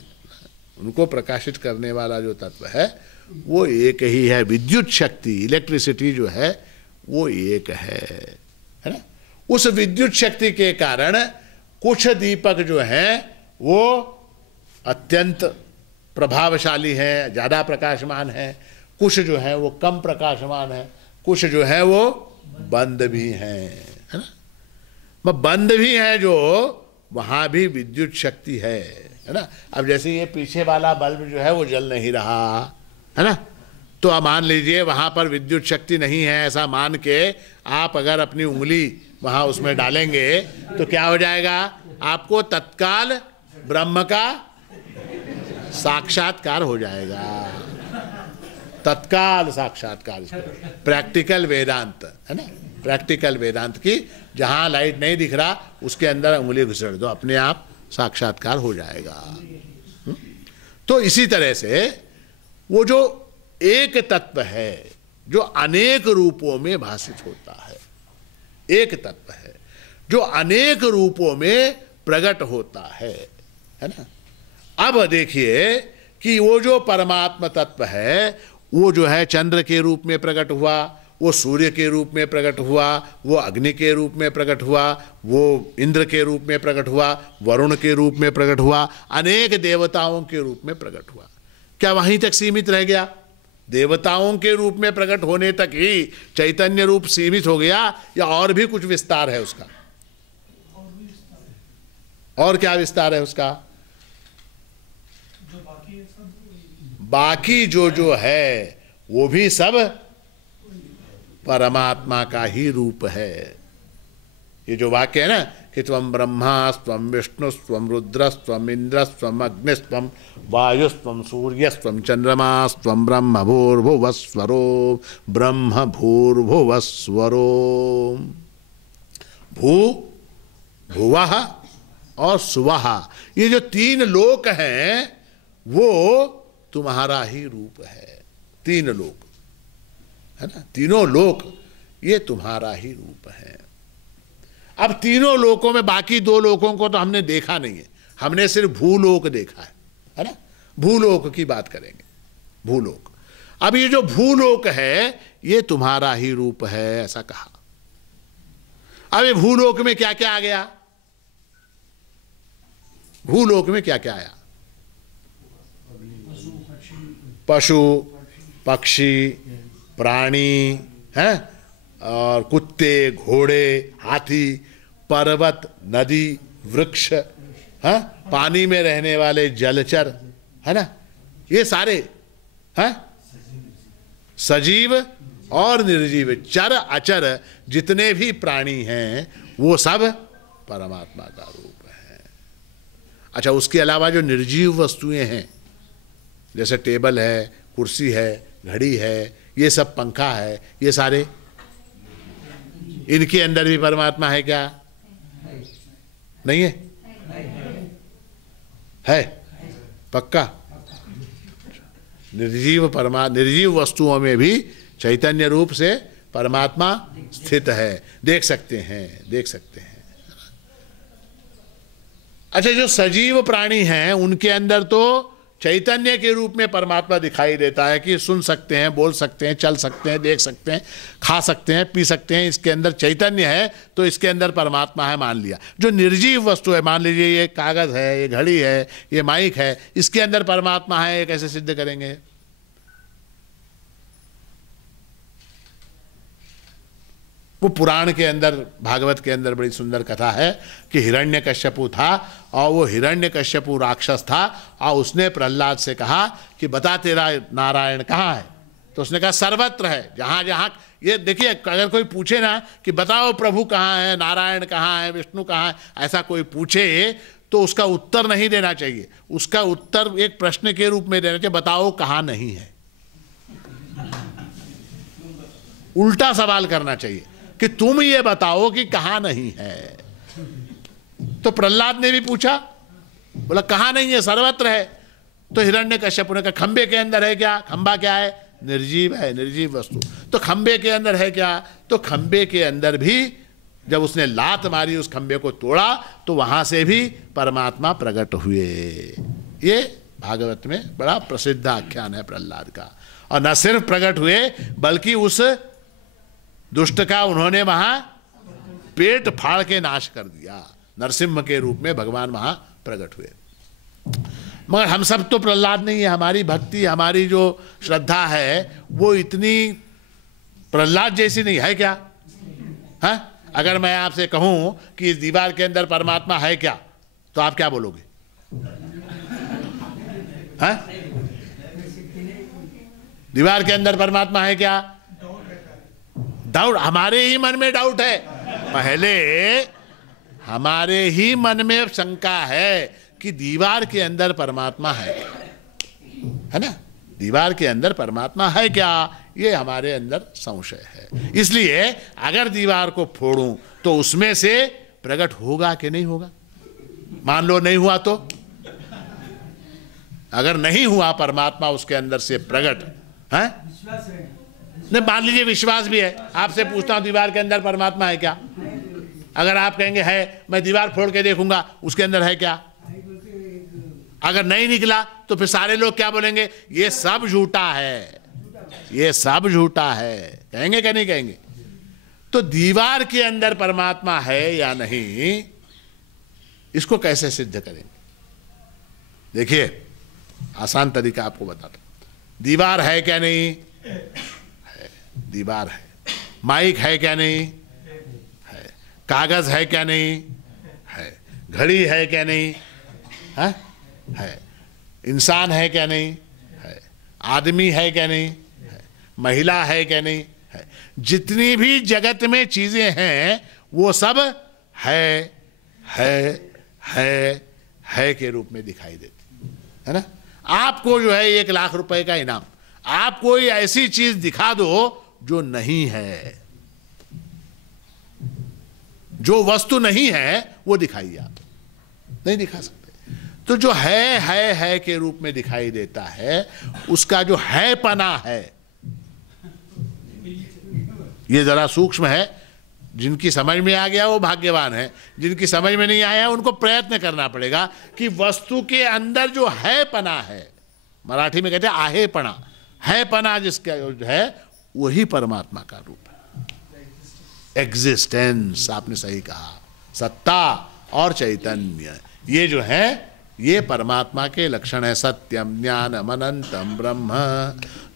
उनको प्रकाशित करने वाला जो तत्व है वो एक ही है। विद्युत शक्ति, इलेक्ट्रिसिटी जो है वो एक है ना। उस विद्युत शक्ति के कारण कुछ दीपक जो हैं वो अत्यंत प्रभावशाली हैं, ज़्यादा प्रकाशमान हैं, कुछ जो है वो कम प्रकाशमान है, कुछ जो है वो बंद भी हैं, है ना। बंद भी है जो, वहां भी विद्युत शक्ति है ना। अब जैसे ये पीछे वाला बल्ब जो है वो जल नहीं रहा है ना, तो अब मान लीजिए वहां पर विद्युत शक्ति नहीं है, ऐसा मान के आप अगर अपनी उंगली वहां उसमें डालेंगे तो क्या हो जाएगा, आपको तत्काल ब्रह्म का साक्षात्कार हो जाएगा। तत्काल साक्षात्कार, प्रैक्टिकल वेदांत है ना, प्रैक्टिकल वेदांत की जहां लाइट नहीं दिख रहा उसके अंदर उंगली घुसेड़ दो, अपने आप साक्षात्कार हो जाएगा। तो इसी तरह से वो जो एक तत्व है जो अनेक रूपों में भाषित होता है, एक तत्व है जो अनेक रूपों में प्रकट होता है ना। अब देखिए कि वो जो परमात्मा तत्व है वो जो है चंद्र के रूप में प्रकट हुआ, वो सूर्य के रूप में प्रकट हुआ, वो अग्नि के रूप में प्रकट हुआ, वो इंद्र के रूप में प्रकट हुआ, वरुण के रूप में प्रकट हुआ, अनेक देवताओं के रूप में प्रकट हुआ। क्या वहीं तक सीमित रह गया? देवताओं के रूप में प्रकट होने तक ही चैतन्य रूप सीमित हो गया या और भी कुछ विस्तार है उसका? और क्या विस्तार है उसका? बाकी जो है वो भी सब परमात्मा का ही रूप है। ये जो वाक्य है ना कि त्वं ब्रह्मा स्वं विष्णु स्वं रुद्र स्वं इंद्र स्वं अग्नि स्वं वायु स्वं सूर्य स्वं चंद्रमा स्वं ब्रह्म भूर्भुवस्वरो ब्रह्म भूर्भुवस्वरो, भू भुवः और सुवः, ये जो तीन लोक हैं वो तुम्हारा ही रूप है। तीन लोक है ना, तीनों लोक ये तुम्हारा ही रूप है। अब तीनों लोकों में बाकी दो लोकों को तो हमने देखा नहीं है, हमने सिर्फ भूलोक देखा है ना। भूलोक की बात करेंगे, भूलोक। अब ये जो भूलोक है ये तुम्हारा ही रूप है ऐसा कहा। अब ये भूलोक में क्या क्या आ गया? भूलोक में क्या क्या आया? पशु पक्षी प्राणी हैं, और कुत्ते घोड़े हाथी पर्वत नदी वृक्ष हैं, पानी में रहने वाले जलचर है ना, ये सारे हैं सजीव और निर्जीव चर अचर जितने भी प्राणी हैं वो सब परमात्मा का रूप है। अच्छा, उसके अलावा जो निर्जीव वस्तुएं हैं जैसे टेबल है, कुर्सी है, घड़ी है, ये सब पंखा है, ये सारे इनके अंदर भी परमात्मा है क्या? नहीं है? है पक्का? निर्जीव वस्तुओं में भी चैतन्य रूप से परमात्मा स्थित है, देख सकते हैं, देख सकते हैं। अच्छा, जो सजीव प्राणी हैं उनके अंदर तो चैतन्य के रूप में परमात्मा दिखाई देता है कि सुन सकते हैं, बोल सकते हैं, चल सकते हैं, देख सकते हैं, खा सकते हैं, पी सकते हैं, इसके अंदर चैतन्य है तो इसके अंदर परमात्मा है मान लिया। जो निर्जीव वस्तु है, मान लीजिए ये कागज है, ये घड़ी है, ये माइक है, इसके अंदर परमात्मा है, ये कैसे सिद्ध करेंगे? वो पुराण के अंदर, भागवत के अंदर बड़ी सुंदर कथा है कि हिरण्यकश्यपु था और वो हिरण्यकश्यपु राक्षस था और उसने प्रहलाद से कहा कि बता तेरा नारायण कहाँ है? तो उसने कहा सर्वत्र है, जहाँ जहाँ। ये देखिए, अगर कोई पूछे ना कि बताओ प्रभु कहाँ है, नारायण कहाँ है, विष्णु कहाँ है, ऐसा कोई पूछे तो उसका उत्तर नहीं देना चाहिए। उसका उत्तर एक प्रश्न के रूप में देना चाहिए, बताओ कहाँ नहीं है। उल्टा सवाल करना चाहिए कि तुम ये बताओ कि कहां नहीं है। तो प्रहलाद ने भी पूछा, बोला कहां नहीं है, सर्वत्र है। तो हिरण्यकश्यप ने कहा खंबे के अंदर है क्या? खंबा क्या है? निर्जीव है, निर्जीव वस्तु। तो खंबे के अंदर है क्या? तो खंबे के अंदर भी जब उसने लात मारी, उस खंबे को तोड़ा, तो वहां से भी परमात्मा प्रकट हुए। ये भागवत में बड़ा प्रसिद्ध आख्यान है प्रहलाद का। और न सिर्फ प्रकट हुए बल्कि उस दुष्ट का उन्होंने वहां पेट फाड़ के नाश कर दिया। नरसिम्हा के रूप में भगवान वहां प्रकट हुए। मगर हम सब तो प्रहलाद नहीं है। हमारी भक्ति, हमारी जो श्रद्धा है वो इतनी प्रहलाद जैसी नहीं है क्या? हाँ, अगर मैं आपसे कहूं कि इस दीवार के अंदर परमात्मा है क्या, तो आप क्या बोलोगे? हाँ? दीवार के अंदर परमात्मा है क्या? डाउट, हमारे ही मन में डाउट है। पहले हमारे ही मन में शंका है कि दीवार के अंदर परमात्मा है ना? दीवार के अंदर परमात्मा है क्या, ये हमारे अंदर संशय है। इसलिए अगर दीवार को फोड़ूं तो उसमें से प्रकट होगा कि नहीं होगा? मान लो नहीं हुआ तो? अगर नहीं हुआ परमात्मा उसके अंदर से प्रकट है, नहीं मान लीजिए विश्वास भी है, आपसे पूछता हूं दीवार के अंदर परमात्मा है क्या? अगर आप कहेंगे है, मैं दीवार फोड़ के देखूंगा उसके अंदर है क्या? अगर नहीं निकला तो फिर सारे लोग क्या बोलेंगे? ये सब झूठा है, ये सब झूठा है, कहेंगे क्या नहीं कहेंगे? तो दीवार के अंदर परमात्मा है या नहीं, इसको कैसे सिद्ध करेंगे? देखिए आसान तरीका आपको बताता हूं। दीवार है क्या नहीं? है, दीवार है। माइक है क्या नहीं? है। कागज है क्या नहीं? है। घड़ी है क्या नहीं? है। है। इंसान है क्या नहीं? है। आदमी है क्या नहीं? है। महिला है क्या नहीं? है। जितनी भी जगत में चीजें हैं वो सब है के रूप में दिखाई देती है ना? आपको जो है 1 लाख रुपए का इनाम, आप कोई ऐसी चीज दिखा दो जो नहीं है, जो वस्तु नहीं है वो दिखाइए, आप नहीं दिखा सकते। तो जो है के रूप में दिखाई देता है, उसका जो है पना है, ये जरा सूक्ष्म है। जिनकी समझ में आ गया वो भाग्यवान है, जिनकी समझ में नहीं आया उनको प्रयत्न करना पड़ेगा कि वस्तु के अंदर जो है पना है, मराठी में कहते हैं आहे पना, है पना जिसका है वही परमात्मा का रूप है। एग्जिस्टेंस, आपने सही कहा, सत्ता और चैतन्य, ये जो है ये परमात्मा के लक्षण है। सत्यम ज्ञानम अनंतम ब्रह्म,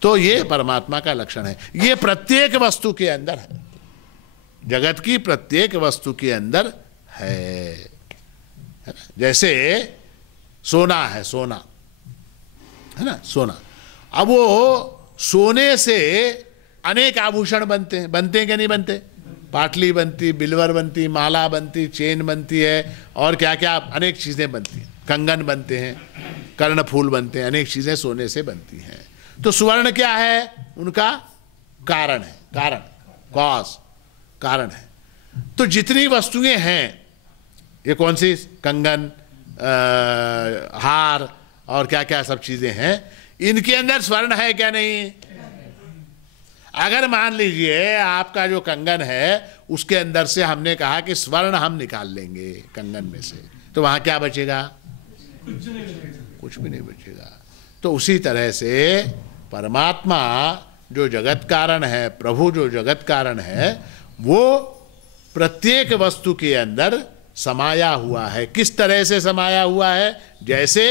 तो ये परमात्मा का लक्षण है। ये प्रत्येक वस्तु के अंदर है, जगत की प्रत्येक वस्तु के अंदर है। जैसे सोना है, सोना है ना, सोना। अब वो सोने से अनेक आभूषण बनते हैं, बनते हैं क्या नहीं बनते? पाटली बनती, बिल्वर बनती, माला बनती, चेन बनती है, और क्या क्या अनेक चीजें बनती हैं, कंगन बनते हैं, कर्णफूल बनते हैं, अनेक चीजें सोने से बनती हैं। तो स्वर्ण क्या है? उनका कारण है, कारण, कॉज, कारण है। तो जितनी वस्तुएं हैं, ये कौन सी? कंगन, हार और क्या क्या सब चीजें हैं, इनके अंदर स्वर्ण है क्या नहीं? अगर मान लीजिए आपका जो कंगन है उसके अंदर से हमने कहा कि स्वर्ण हम निकाल लेंगे कंगन में से, तो वहां क्या बचेगा? कुछ भी नहीं बचेगा। तो उसी तरह से परमात्मा जो जगत कारण है, प्रभु जो जगत कारण है, वो प्रत्येक वस्तु के अंदर समाया हुआ है। किस तरह से समाया हुआ है? जैसे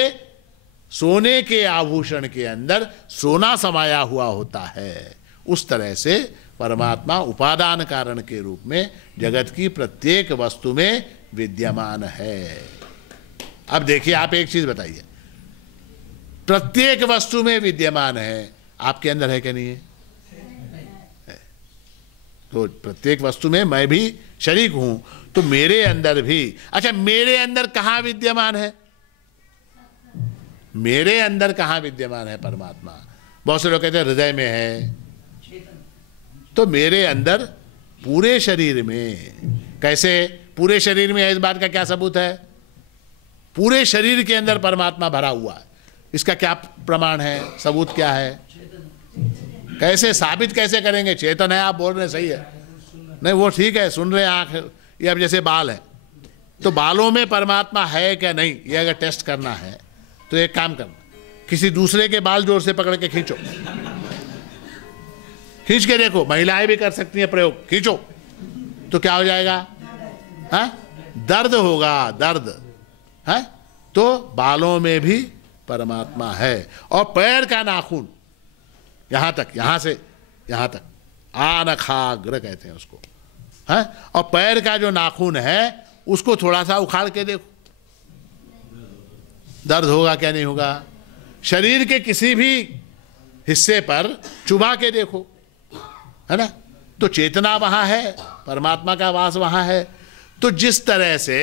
सोने के आभूषण के अंदर सोना समाया हुआ होता है, उस तरह से परमात्मा उपादान कारण के रूप में जगत की प्रत्येक वस्तु में विद्यमान है। अब देखिए, आप एक चीज बताइए, प्रत्येक वस्तु में विद्यमान है, आपके अंदर है क्या नहीं है? तो प्रत्येक वस्तु में मैं भी शरीक हूं, तो मेरे अंदर भी। अच्छा, मेरे अंदर कहां विद्यमान है? मेरे अंदर कहां विद्यमान है परमात्मा? बहुत से लोग कहते हैं हृदय में है, तो मेरे अंदर पूरे शरीर में। कैसे पूरे शरीर में है? इस बात का क्या सबूत है? पूरे शरीर के अंदर परमात्मा भरा हुआ है, इसका क्या प्रमाण है, सबूत क्या है? कैसे साबित कैसे करेंगे? चेतन है, आप बोल रहे हैं, सही है, नहीं वो ठीक है, सुन रहे हैं आंख, ये अब जैसे बाल है, तो बालों में परमात्मा है क्या नहीं, ये अगर टेस्ट करना है तो एक काम करना, किसी दूसरे के बाल जोर से पकड़ के खींचो, खींच के देखो, महिलाएं भी कर सकती हैं प्रयोग, खींचो तो क्या हो जाएगा? हाँ, दर्द होगा, दर्द है। तो बालों में भी परमात्मा है। और पैर का नाखून यहां तक, यहां से यहां तक, आनखाग्र कहते हैं उसको, हाँ, और पैर का जो नाखून है उसको थोड़ा सा उखाड़ के देखो, दर्द होगा क्या नहीं होगा। शरीर के किसी भी हिस्से पर चुभा के देखो, है ना, तो चेतना वहां है, परमात्मा का वास वहां है। तो जिस तरह से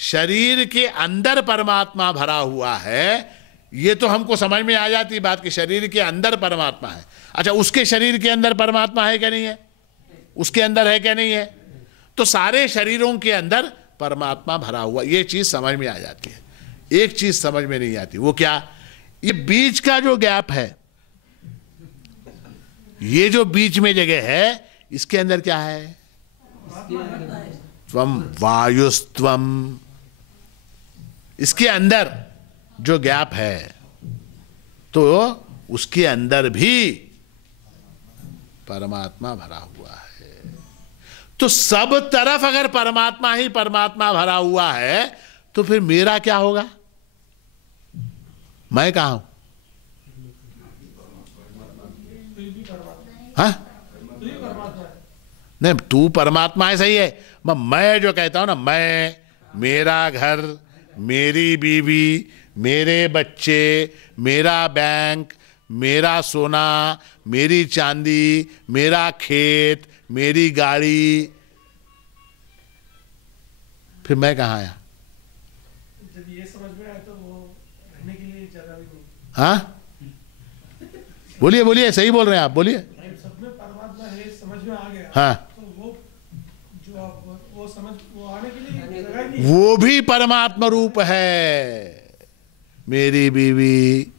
शरीर के अंदर परमात्मा भरा हुआ है, ये तो हमको समझ में आ जाती बात कि शरीर के अंदर परमात्मा है। अच्छा, उसके शरीर के अंदर परमात्मा है क्या नहीं है, उसके अंदर है क्या नहीं है, तो सारे शरीरों के अंदर परमात्मा भरा हुआ, ये चीज समझ में आ जाती है। एक चीज समझ में नहीं आती, वो क्या, ये बीच का जो गैप है, ये जो बीच में जगह है, इसके अंदर क्या है, त्वम वायुस्त्वम, इसके अंदर जो गैप है, तो उसके अंदर भी परमात्मा भरा हुआ है। तो सब तरफ अगर परमात्मा ही परमात्मा भरा हुआ है, तो फिर मेरा क्या होगा, मैं कहां हूं, हाँ, नहीं, तू परमात्मा है, सही है, मैं जो कहता हूं ना, मैं, मेरा घर, मेरी बीवी, मेरे बच्चे, मेरा बैंक, मेरा सोना, मेरी चांदी, मेरा खेत, मेरी गाड़ी, फिर मैं कहाँ आया। जब ये समझ में आया तो वो रहने के लिए जगह भी नहीं। हाँ, बोलिए बोलिए, सही बोल रहे हैं आप, बोलिए। सब में परमात्मा है, समझ में आ गया। हाँ, तो वो जो आप वो समझ, वो आने के लिए जगह नहीं। वो भी परमात्मा रूप है। मेरी बीवी,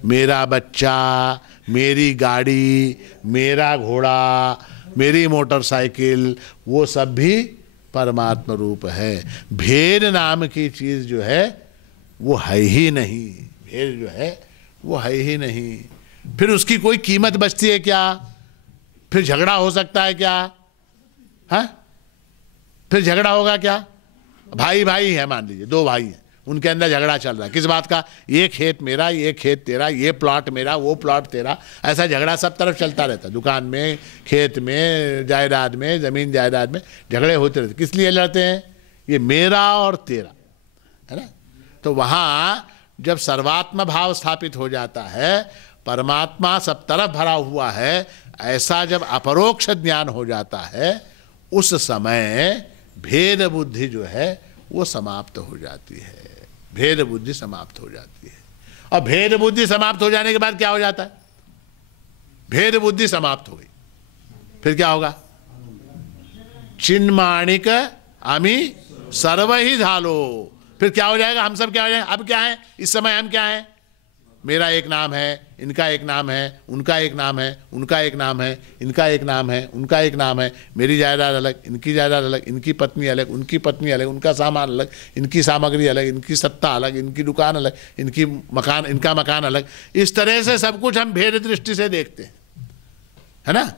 मेरा बच्चा, मेरी गाड़ी, मेरा घोड़ा, मेरी मोटरसाइकिल, वो सब भी परमात्मा रूप है। भेद नाम की चीज जो है वो है ही नहीं, भेद जो है वो है ही नहीं। फिर उसकी कोई कीमत बचती है क्या, फिर झगड़ा हो सकता है क्या, हाँ, फिर झगड़ा होगा क्या, भाई भाई है, मान लीजिए दो भाई हैं, उनके अंदर झगड़ा चल रहा है, किस बात का, ये खेत मेरा, ये खेत तेरा, ये प्लॉट मेरा, वो प्लॉट तेरा, ऐसा झगड़ा सब तरफ चलता रहता है, दुकान में, खेत में, जायदाद में, जमीन जायदाद में झगड़े होते रहते। किस लिए लड़ते हैं, ये मेरा और तेरा, है ना। तो वहाँ जब सर्वात्म भाव स्थापित हो जाता है, परमात्मा सब तरफ भरा हुआ है, ऐसा जब अपरोक्ष ज्ञान हो जाता है, उस समय भेद बुद्धि जो है वो समाप्त हो जाती है, भेद बुद्धि समाप्त हो जाती है। और भेद बुद्धि समाप्त हो जाने के बाद क्या हो जाता है, भेद बुद्धि समाप्त हो गई, फिर क्या होगा, चिन्माणिक आमी सर्व ही धालो, फिर क्या हो जाएगा, हम सब क्या हो जाएंगे, अब क्या है, इस समय हम क्या है, मेरा एक नाम है, इनका एक नाम है, उनका एक नाम है, उनका एक नाम है, इनका एक नाम है, उनका एक नाम है, मेरी जायदाद अलग, इनकी जायदाद अलग, इनकी पत्नी अलग, उनकी पत्नी अलग, उनका सामान अलग, इनकी सामग्री अलग, इनकी सत्ता अलग, इनकी दुकान अलग, इनकी मकान, इनका मकान अलग। इस तरह से सब कुछ हम भेद दृष्टि से देखते हैं, है ना।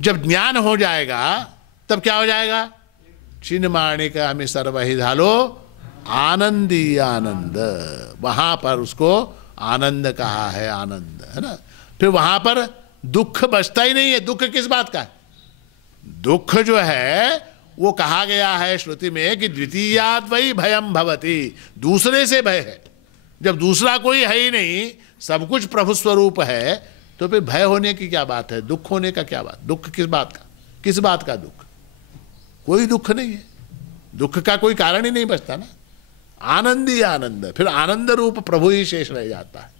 जब ज्ञान हो जाएगा तब क्या हो जाएगा, चिन्माणिक हमें सर्वहि धालो आनंदी आनंद, वहां पर उसको आनंद कहा है, आनंद, है ना। फिर वहां पर दुख बचता ही नहीं है। दुख किस बात का है, दुख जो है वो कहा गया है श्रुति में कि द्वितीयाद् वै भयम भवति, दूसरे से भय है। जब दूसरा कोई है ही नहीं, सब कुछ प्रभु स्वरूप है, तो फिर भय होने की क्या बात है, दुख होने का क्या बात, दुख किस बात का, किस बात का दुख, कोई दुख नहीं है, दुख का कोई कारण ही नहीं बचता ना। आनंद ही आनंद, फिर आनंद रूप प्रभु ही शेष रह जाता है।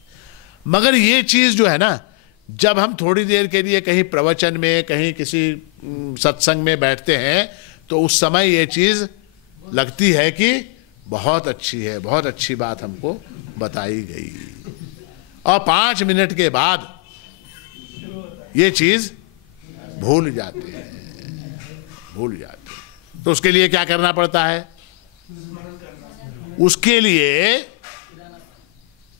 मगर ये चीज जो है ना, जब हम थोड़ी देर के लिए कहीं प्रवचन में, कहीं किसी सत्संग में बैठते हैं, तो उस समय ये चीज लगती है कि बहुत अच्छी है, बहुत अच्छी बात हमको बताई गई, और 5 मिनट के बाद ये चीज भूल जाते हैं, भूल जाते हैं। तो उसके लिए क्या करना पड़ता है, उसके लिए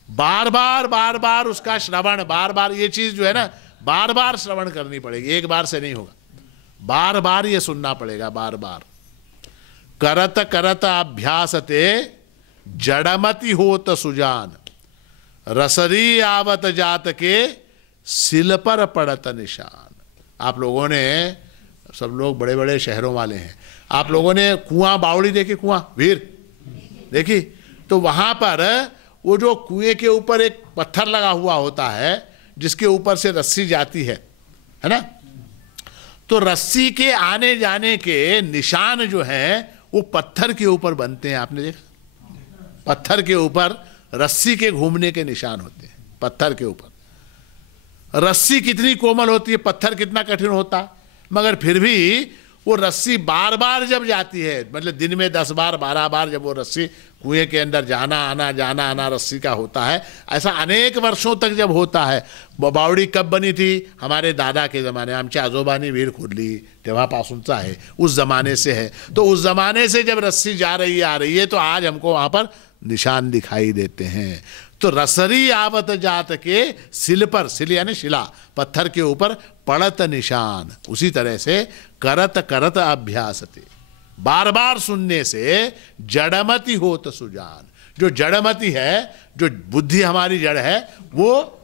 बार बार उसका श्रवण, बार बार ये चीज जो है ना, बार बार श्रवण करनी पड़ेगी, एक बार से नहीं होगा, बार बार ये सुनना पड़ेगा, बार बार। करत करत अभ्यासते जड़मति होत सुजान, रसरी आवत जात के सिल पर पड़त निशान। आप लोगों ने सब लोग बड़े बड़े शहरों वाले हैं। आप लोगों ने कुआं बावड़ी देखी, कुआं वीर देखी? तो वहाँ पर वो जो कुएं के ऊपर एक पत्थर लगा हुआ होता है जिसके ऊपर से रस्सी जाती है ना, तो रस्सी के आने जाने के निशान जो हैं वो पत्थर के ऊपर बनते हैं। आपने देखा? पत्थर के ऊपर रस्सी के घूमने के निशान होते हैं पत्थर के ऊपर। रस्सी कितनी कोमल होती है, पत्थर कितना कठिन होता है, मगर फिर भी वो रस्सी बार बार जब जाती है, मतलब दिन में 10 बार 12 बार जब वो रस्सी कुएं के अंदर जाना आना रस्सी का होता है, ऐसा अनेक वर्षों तक जब होता है। बावड़ी कब बनी थी? हमारे दादा के ज़माने, आमच्या आजोबानी वीर खोदली तेव्हापासूनचा आहे, उस ज़माने से है। तो उस ज़माने से जब रस्सी जा रही है आ रही है तो आज हमको वहाँ पर निशान दिखाई देते हैं। तो रसरी आवत जात के सिल पर, सिल यानी शिला, पत्थर के ऊपर पड़त निशान, उसी तरह से करत करत अभ्यासते, बार बार सुनने से जड़मति होत सुजान। जो जड़मति है, जो बुद्धि हमारी जड़ है, वो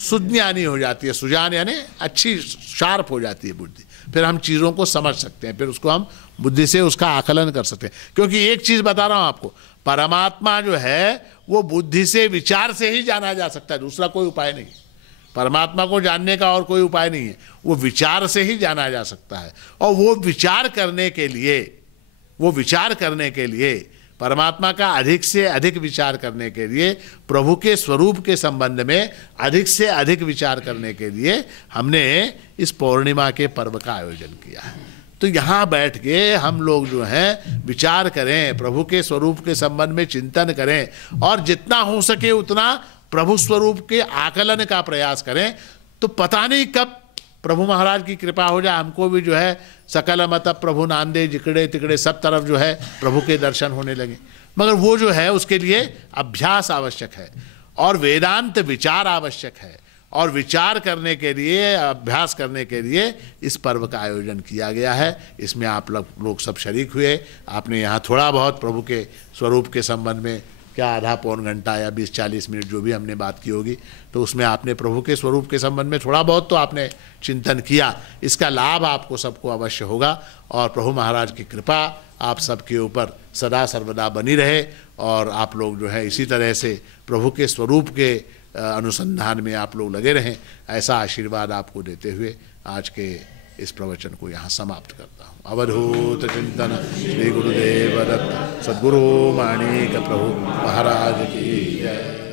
सुज्ञानी हो जाती है। सुजान यानी अच्छी शार्प हो जाती है बुद्धि, फिर हम चीज़ों को समझ सकते हैं, फिर उसको हम बुद्धि से उसका आकलन कर सकते हैं। क्योंकि एक चीज़ बता रहा हूँ आपको, परमात्मा जो है वो बुद्धि से विचार से ही जाना जा सकता है, दूसरा कोई उपाय नहीं। परमात्मा को जानने का और कोई उपाय नहीं है, वो विचार से ही जाना जा सकता है। और वो विचार करने के लिए परमात्मा का अधिक से अधिक विचार करने के लिए, प्रभु के स्वरूप के संबंध में अधिक से अधिक विचार करने के लिए हमने इस पौर्णिमा के पर्व का आयोजन किया है। तो यहाँ बैठ के हम लोग जो हैं विचार करें, प्रभु के स्वरूप के संबंध में चिंतन करें और जितना हो सके उतना प्रभु स्वरूप के आकलन का प्रयास करें। तो पता नहीं कब प्रभु महाराज की कृपा हो जाए, हमको भी जो है सकल मत प्रभु नांदे, जिकड़े तिकड़े सब तरफ जो है प्रभु के दर्शन होने लगे। मगर वो जो है उसके लिए अभ्यास आवश्यक है और वेदांत विचार आवश्यक है, और विचार करने के लिए, अभ्यास करने के लिए इस पर्व का आयोजन किया गया है। इसमें आप लोग सब शरीक हुए। आपने यहाँ थोड़ा बहुत प्रभु के स्वरूप के संबंध में क्या आधा पौन घंटा या 20-40 मिनट जो भी हमने बात की होगी, तो उसमें आपने प्रभु के स्वरूप के संबंध में थोड़ा बहुत तो आपने चिंतन किया। इसका लाभ आपको सबको अवश्य होगा और प्रभु महाराज की कृपा आप सबके ऊपर सदा सर्वदा बनी रहे और आप लोग जो है इसी तरह से प्रभु के स्वरूप के अनुसंधान में आप लोग लगे रहें, ऐसा आशीर्वाद आपको देते हुए आज के इस प्रवचन को यहाँ समाप्त करता हूँ। अवधूत चिंतन श्री गुरुदेव दत्त सद्गुरु माणिक प्रभु महाराज की जय।